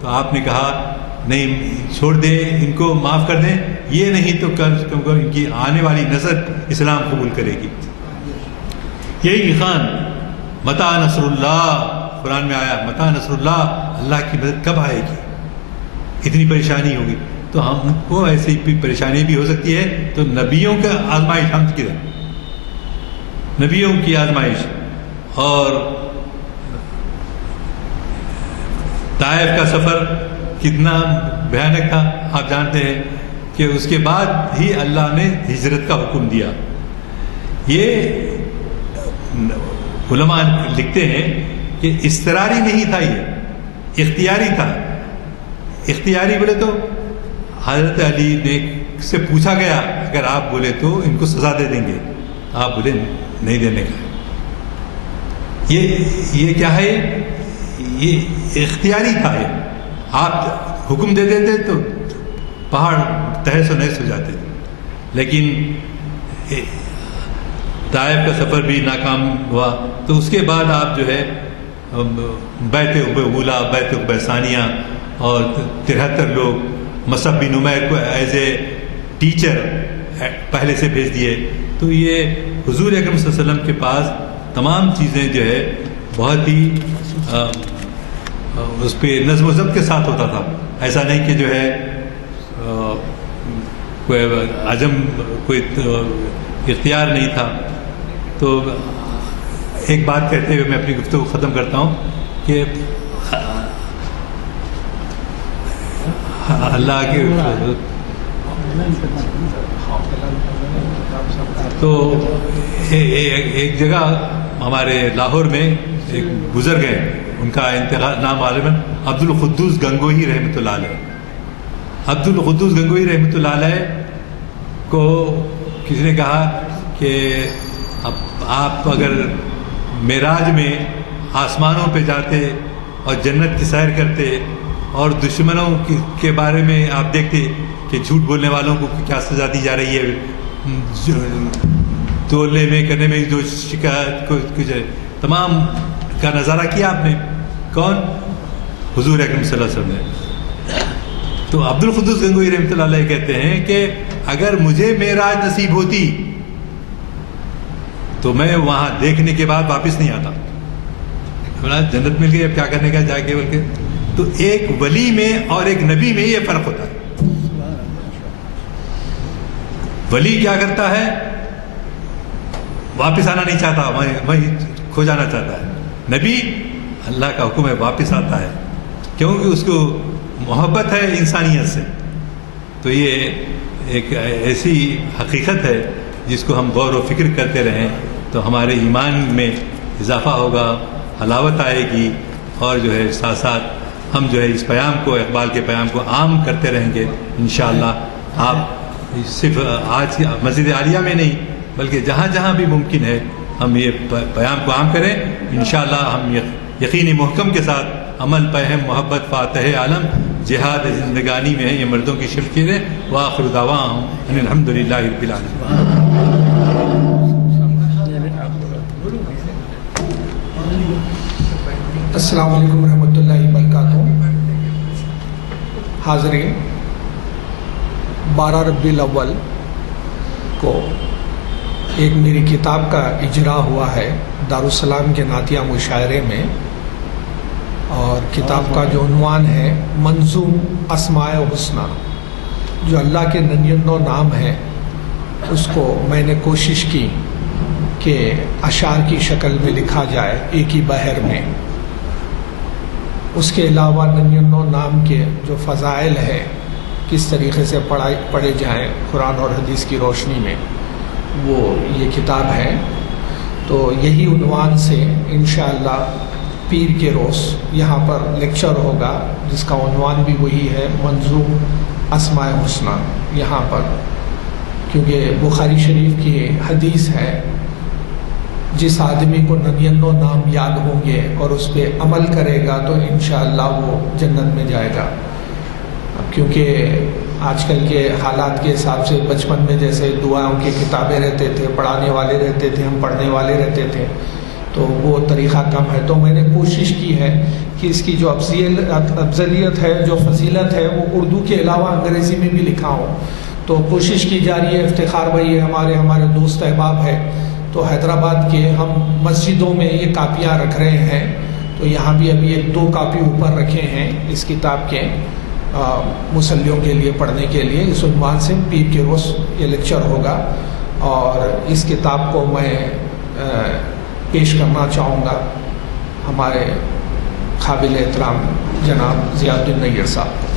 تو آپ نے کہا نہیں، چھوڑ دیں، ان کو معاف کر دیں. یہ نہیں تو کم ان کی آنے والی نسل اسلام قبول کرے گی. یہی خان متا نصر اللہ، قرآن میں آیا متا نصر اللہ، اللہ کی مدد کب آئے گی؟ اتنی پریشانی ہوگی. تو ہم کو ایسی پریشانی بھی ہو سکتی ہے. تو نبیوں کا آزمائش ہم کی نبیوں کی آزمائش. اور طائف کا سفر کتنا بھیانک تھا آپ جانتے ہیں کہ اس کے بعد ہی اللہ نے ہجرت کا حکم دیا. یہ علماء لکھتے ہیں کہ اضطراری نہیں تھا، یہ اختیاری تھا. اختیاری بولے تو حضرت علی نے سے پوچھا گیا اگر آپ بولے تو ان کو سزا دے دیں گے، آپ بولے نہیں دینے کا. یہ کیا ہے؟ یہ اختیاری تھا. یہ آپ حکم دے دیتے تو پہاڑ تہس و نہس ہو جاتے تھے. لیکن طائف کا سفر بھی ناکام ہوا. تو اس کے بعد آپ جو ہے بیت عقبہ اولیٰ، بیت عقبہ ثانیہ اور 73 لوگ مصعب بن عمیر کو ایز اے ٹیچر پہلے سے بھیج دیے. تو یہ حضور اکرم صلی اللہ علیہ وسلم کے پاس تمام چیزیں جو ہے بہت ہی اس پہ نظم و ضبط کے ساتھ ہوتا تھا. ایسا نہیں کہ جو ہے کوئی عجم کوئی اختیار نہیں تھا. تو ایک بات کہتے ہوئے میں اپنی گفتگو ختم کرتا ہوں کہ اللہ کے تو ایک جگہ ہمارے لاہور میں ایک بزرگ ہیں، ان کا انتقال نام غالباً عبد القدوس گنگوہی رحمۃ اللہ علیہ. عبد القدوس گنگوہی رحمۃ اللہ علیہ کو کسی نے کہا کہ آپ اگر معراج میں آسمانوں پہ جاتے اور جنت کی سیر کرتے اور دشمنوں کے بارے میں آپ دیکھتے کہ جھوٹ بولنے والوں کو کیا سزا دی جا رہی ہے، تولنے میں کرنے میں جو شکایت کو تمام کا نظارہ کیا آپ نے. کون؟ حضور اکرم صلی اللہ علیہ وسلم نے. تو عبد القدوس گنگوہی رحمۃ اللہ علیہ کہتے ہیں کہ اگر مجھے معراج نصیب ہوتی تو میں وہاں دیکھنے کے بعد واپس نہیں آتا. جنت مل گئی، اب کیا کرنے کا جا کے بول کے. تو ایک ولی میں اور ایک نبی میں یہ فرق ہوتا ہے. ولی کیا کرتا ہے؟ واپس آنا نہیں چاہتا، وہیں کھو جانا چاہتا ہے. نبی اللہ کا حکم ہے واپس آتا ہے، کیونکہ اس کو محبت ہے انسانیت سے. تو یہ ایک ایسی حقیقت ہے جس کو ہم غور و فکر کرتے رہیں تو ہمارے ایمان میں اضافہ ہوگا، حلاوت آئے گی، اور جو ہے ساتھ ساتھ ہم جو ہے اس پیام کو، اقبال کے پیام کو عام کرتے رہیں گے انشاءاللہ. آپ صرف آج کی مسجد عالیہ میں نہیں بلکہ جہاں جہاں بھی ممکن ہے ہم یہ پیام کو عام کریں انشاءاللہ. ہم یقینی محکم کے ساتھ عمل پہم محبت فاتح عالم جہاد زندگانی میں ہے. یہ مردوں کی شرط ہے. وآخر دعواہم ان الحمدللہ رب العالمین. السلام علیکم ورحمۃ اللہ وبرکاتہ. حاضرین، 12 ربیع الاول کو ایک میری کتاب کا اجرا ہوا ہے دارالسلام کے نعتیہ مشاعرے میں، اور کتاب کا جو عنوان ہے منظوم اسماء حسنہ، جو اللہ کے 99 نام ہیں اس کو میں نے کوشش کی کہ اشعار کی شکل میں لکھا جائے ایک ہی بحر میں۔ اس کے علاوہ 99 نام کے جو فضائل ہیں کس طریقے سے پڑھے جائیں قرآن اور حدیث کی روشنی میں، وہ یہ کتاب ہے۔ تو یہی عنوان سے انشاءاللہ پیر کے روز یہاں پر لیکچر ہوگا، جس کا عنوان بھی وہی ہے منظوم اسماء حسنہ یہاں پر، کیونکہ بخاری شریف کی حدیث ہے جس آدمی کو 99 نام یاد ہوں گے اور اس پہ عمل کرے گا تو انشاءاللہ وہ جنت میں جائے گا۔ اب کیونکہ آج کل کے حالات کے حساب سے بچپن میں جیسے دعاؤں کی کتابیں رہتے تھے، پڑھانے والے رہتے تھے، ہم پڑھنے والے رہتے تھے، تو وہ طریقہ کم ہے۔ تو میں نے کوشش کی ہے کہ اس کی جو افضلیت ہے، جو فضیلت ہے، وہ اردو کے علاوہ انگریزی میں بھی لکھا ہوں۔ تو کوشش کی جا رہی ہے۔ افتخار بھائی ہمارے دوست احباب ہے، تو حیدرآباد کے ہم مسجدوں میں یہ کاپیاں رکھ رہے ہیں، تو یہاں بھی ابھی 1-2 کاپی اوپر رکھے ہیں اس کتاب کے مصلیوں کے لیے پڑھنے کے لیے۔ اس عنوان سے پیر کے روز یہ لیکچر ہوگا، اور اس کتاب کو میں پیش کرنا چاہوں گا ہمارے قابل احترام جناب ضیاء الدین نیّر صاحب۔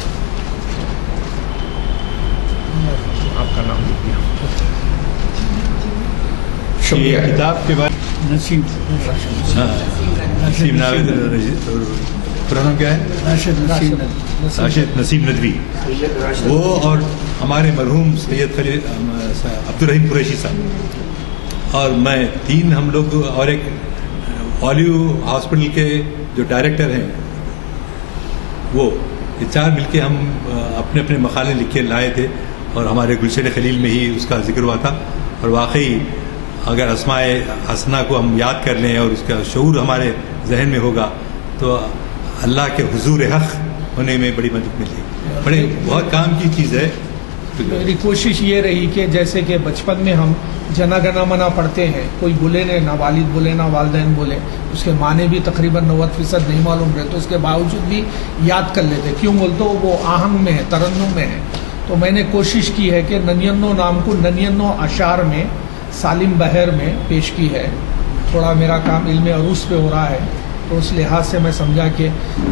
آپ کا نام لکھیے۔ شکریہ۔ کتاب کے بعد نسیم نسیم ناوید، پورا نام کیا ہے؟ راشد نسیم ندوی، وہ اور ہمارے مرحوم سید خلیل عبدالرحیم قریشی صاحب اور میں، 3 ہم لوگ، اور ایک اولیو ہاسپٹل کے جو ڈائریکٹر ہیں وہ، یہ 4 مل کے ہم اپنے اپنے مقالے لکھ کے لائے تھے، اور ہمارے گلشن خلیل میں ہی اس کا ذکر ہوا تھا۔ اور واقعی اگر اسماء حسنہ کو ہم یاد کر لیں اور اس کا شعور ہمارے ذہن میں ہوگا تو اللہ کے حضور حق ہونے میں بڑی مدد ملے گی۔ بڑے بہت کام کی چیز ہے۔ میری کوشش یہ رہی کہ جیسے کہ بچپن میں ہم جنا گنا منا پڑھتے ہیں، کوئی بولے نہ والد بولے نہ والدین بولے، اس کے معنی بھی تقریباً 90% نہیں معلوم رہے، تو اس کے باوجود بھی یاد کر لیتے، کیوں بولتے وہ آہنگ میں ہے، ترنم میں ہے۔ تو میں نے کوشش کی ہے کہ 99 نام کو 99 اشعار میں سالم بحر میں پیش کی ہے۔ تھوڑا میرا کام علم عروض پہ ہو رہا ہے، تو اس لحاظ سے میں سمجھا کہ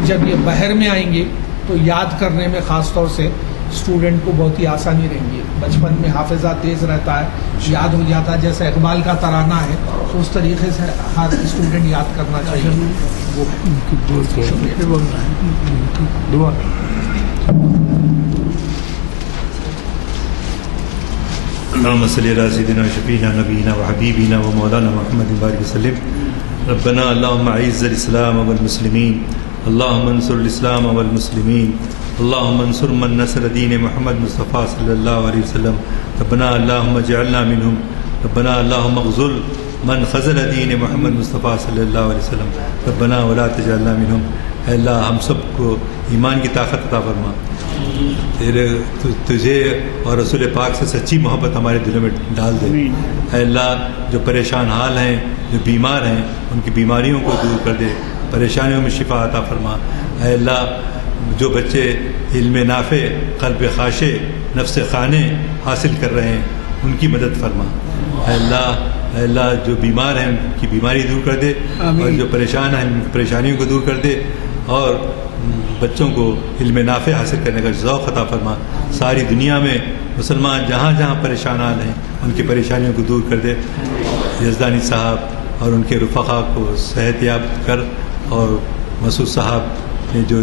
جب یہ بحر میں آئیں گے تو یاد کرنے میں خاص طور سے اسٹوڈنٹ کو بہت ہی آسانی رہیں گی۔ بچپن میں حافظہ تیز رہتا ہے، یاد ہو جاتا ہے، جیسے اقبال کا ترانہ ہے، تو اس طریقے سے ہر اسٹوڈنٹ یاد کرنا چاہیے۔ دعا اللهم صل على سيدنا وشفيعنا نبينا وحبيبنا ومولانا محمد بارك وسلم. ربنا اللهم اعز الاسلام والمسلمين، اللهم انصر الاسلام والمسلمين، اللهم انصر من نصر دين محمد مصطفى صلى الله عليه وسلم. ربنا اللهم اجعلنا منهم، ربنا اللهم اغزل من خزل دین محمد مصطفیٰ صلی اللہ علیہ وسلم. ربنا ولا تجعلنا منهم. اے اللہ ہم سب کو ایمان کی طاقت عطا فرما، تجھے اور رسول پاک سے سچی محبت ہمارے دلوں میں ڈال دے. اے اللہ جو پریشان حال ہیں، جو بیمار ہیں، ان کی بیماریوں کو دور کر دے، پریشانیوں میں شفا عطا فرما. اے اللہ جو بچے علم نافع، قلب خاشع، نفس خانے حاصل کر رہے ہیں ان کی مدد فرما. اے اللہ جو بیمار ہیں ان کی بیماری دور کر دے، اور جو پریشان ہیں ان کی پریشانیوں کو دور کر دے، اور بچوں کو علم نافع حاصل کرنے کا ذوق عطا فرما. ساری دنیا میں مسلمان جہاں جہاں پریشان حال ہیں ان کی پریشانیوں کو دور کر دے. یزدانی صاحب اور ان کے رفقا کو صحت یاب کر، اور مسعود صاحب نے جو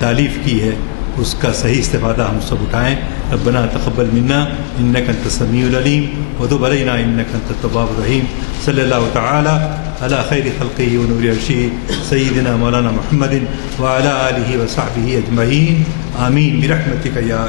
تالیف کی ہے اس کا صحیح استفادہ ہم سب اٹھائیں. ربنا تقبل منا انک انت السمیع العلیم وتب علینا انک انت التواب الرحیم. صلی اللہ تعالی علی خیر خلقہ ونور عرشہ سیدنا مولانا محمد وعلی آلہ وصحبہ اجمعین. آمین برحمتک یا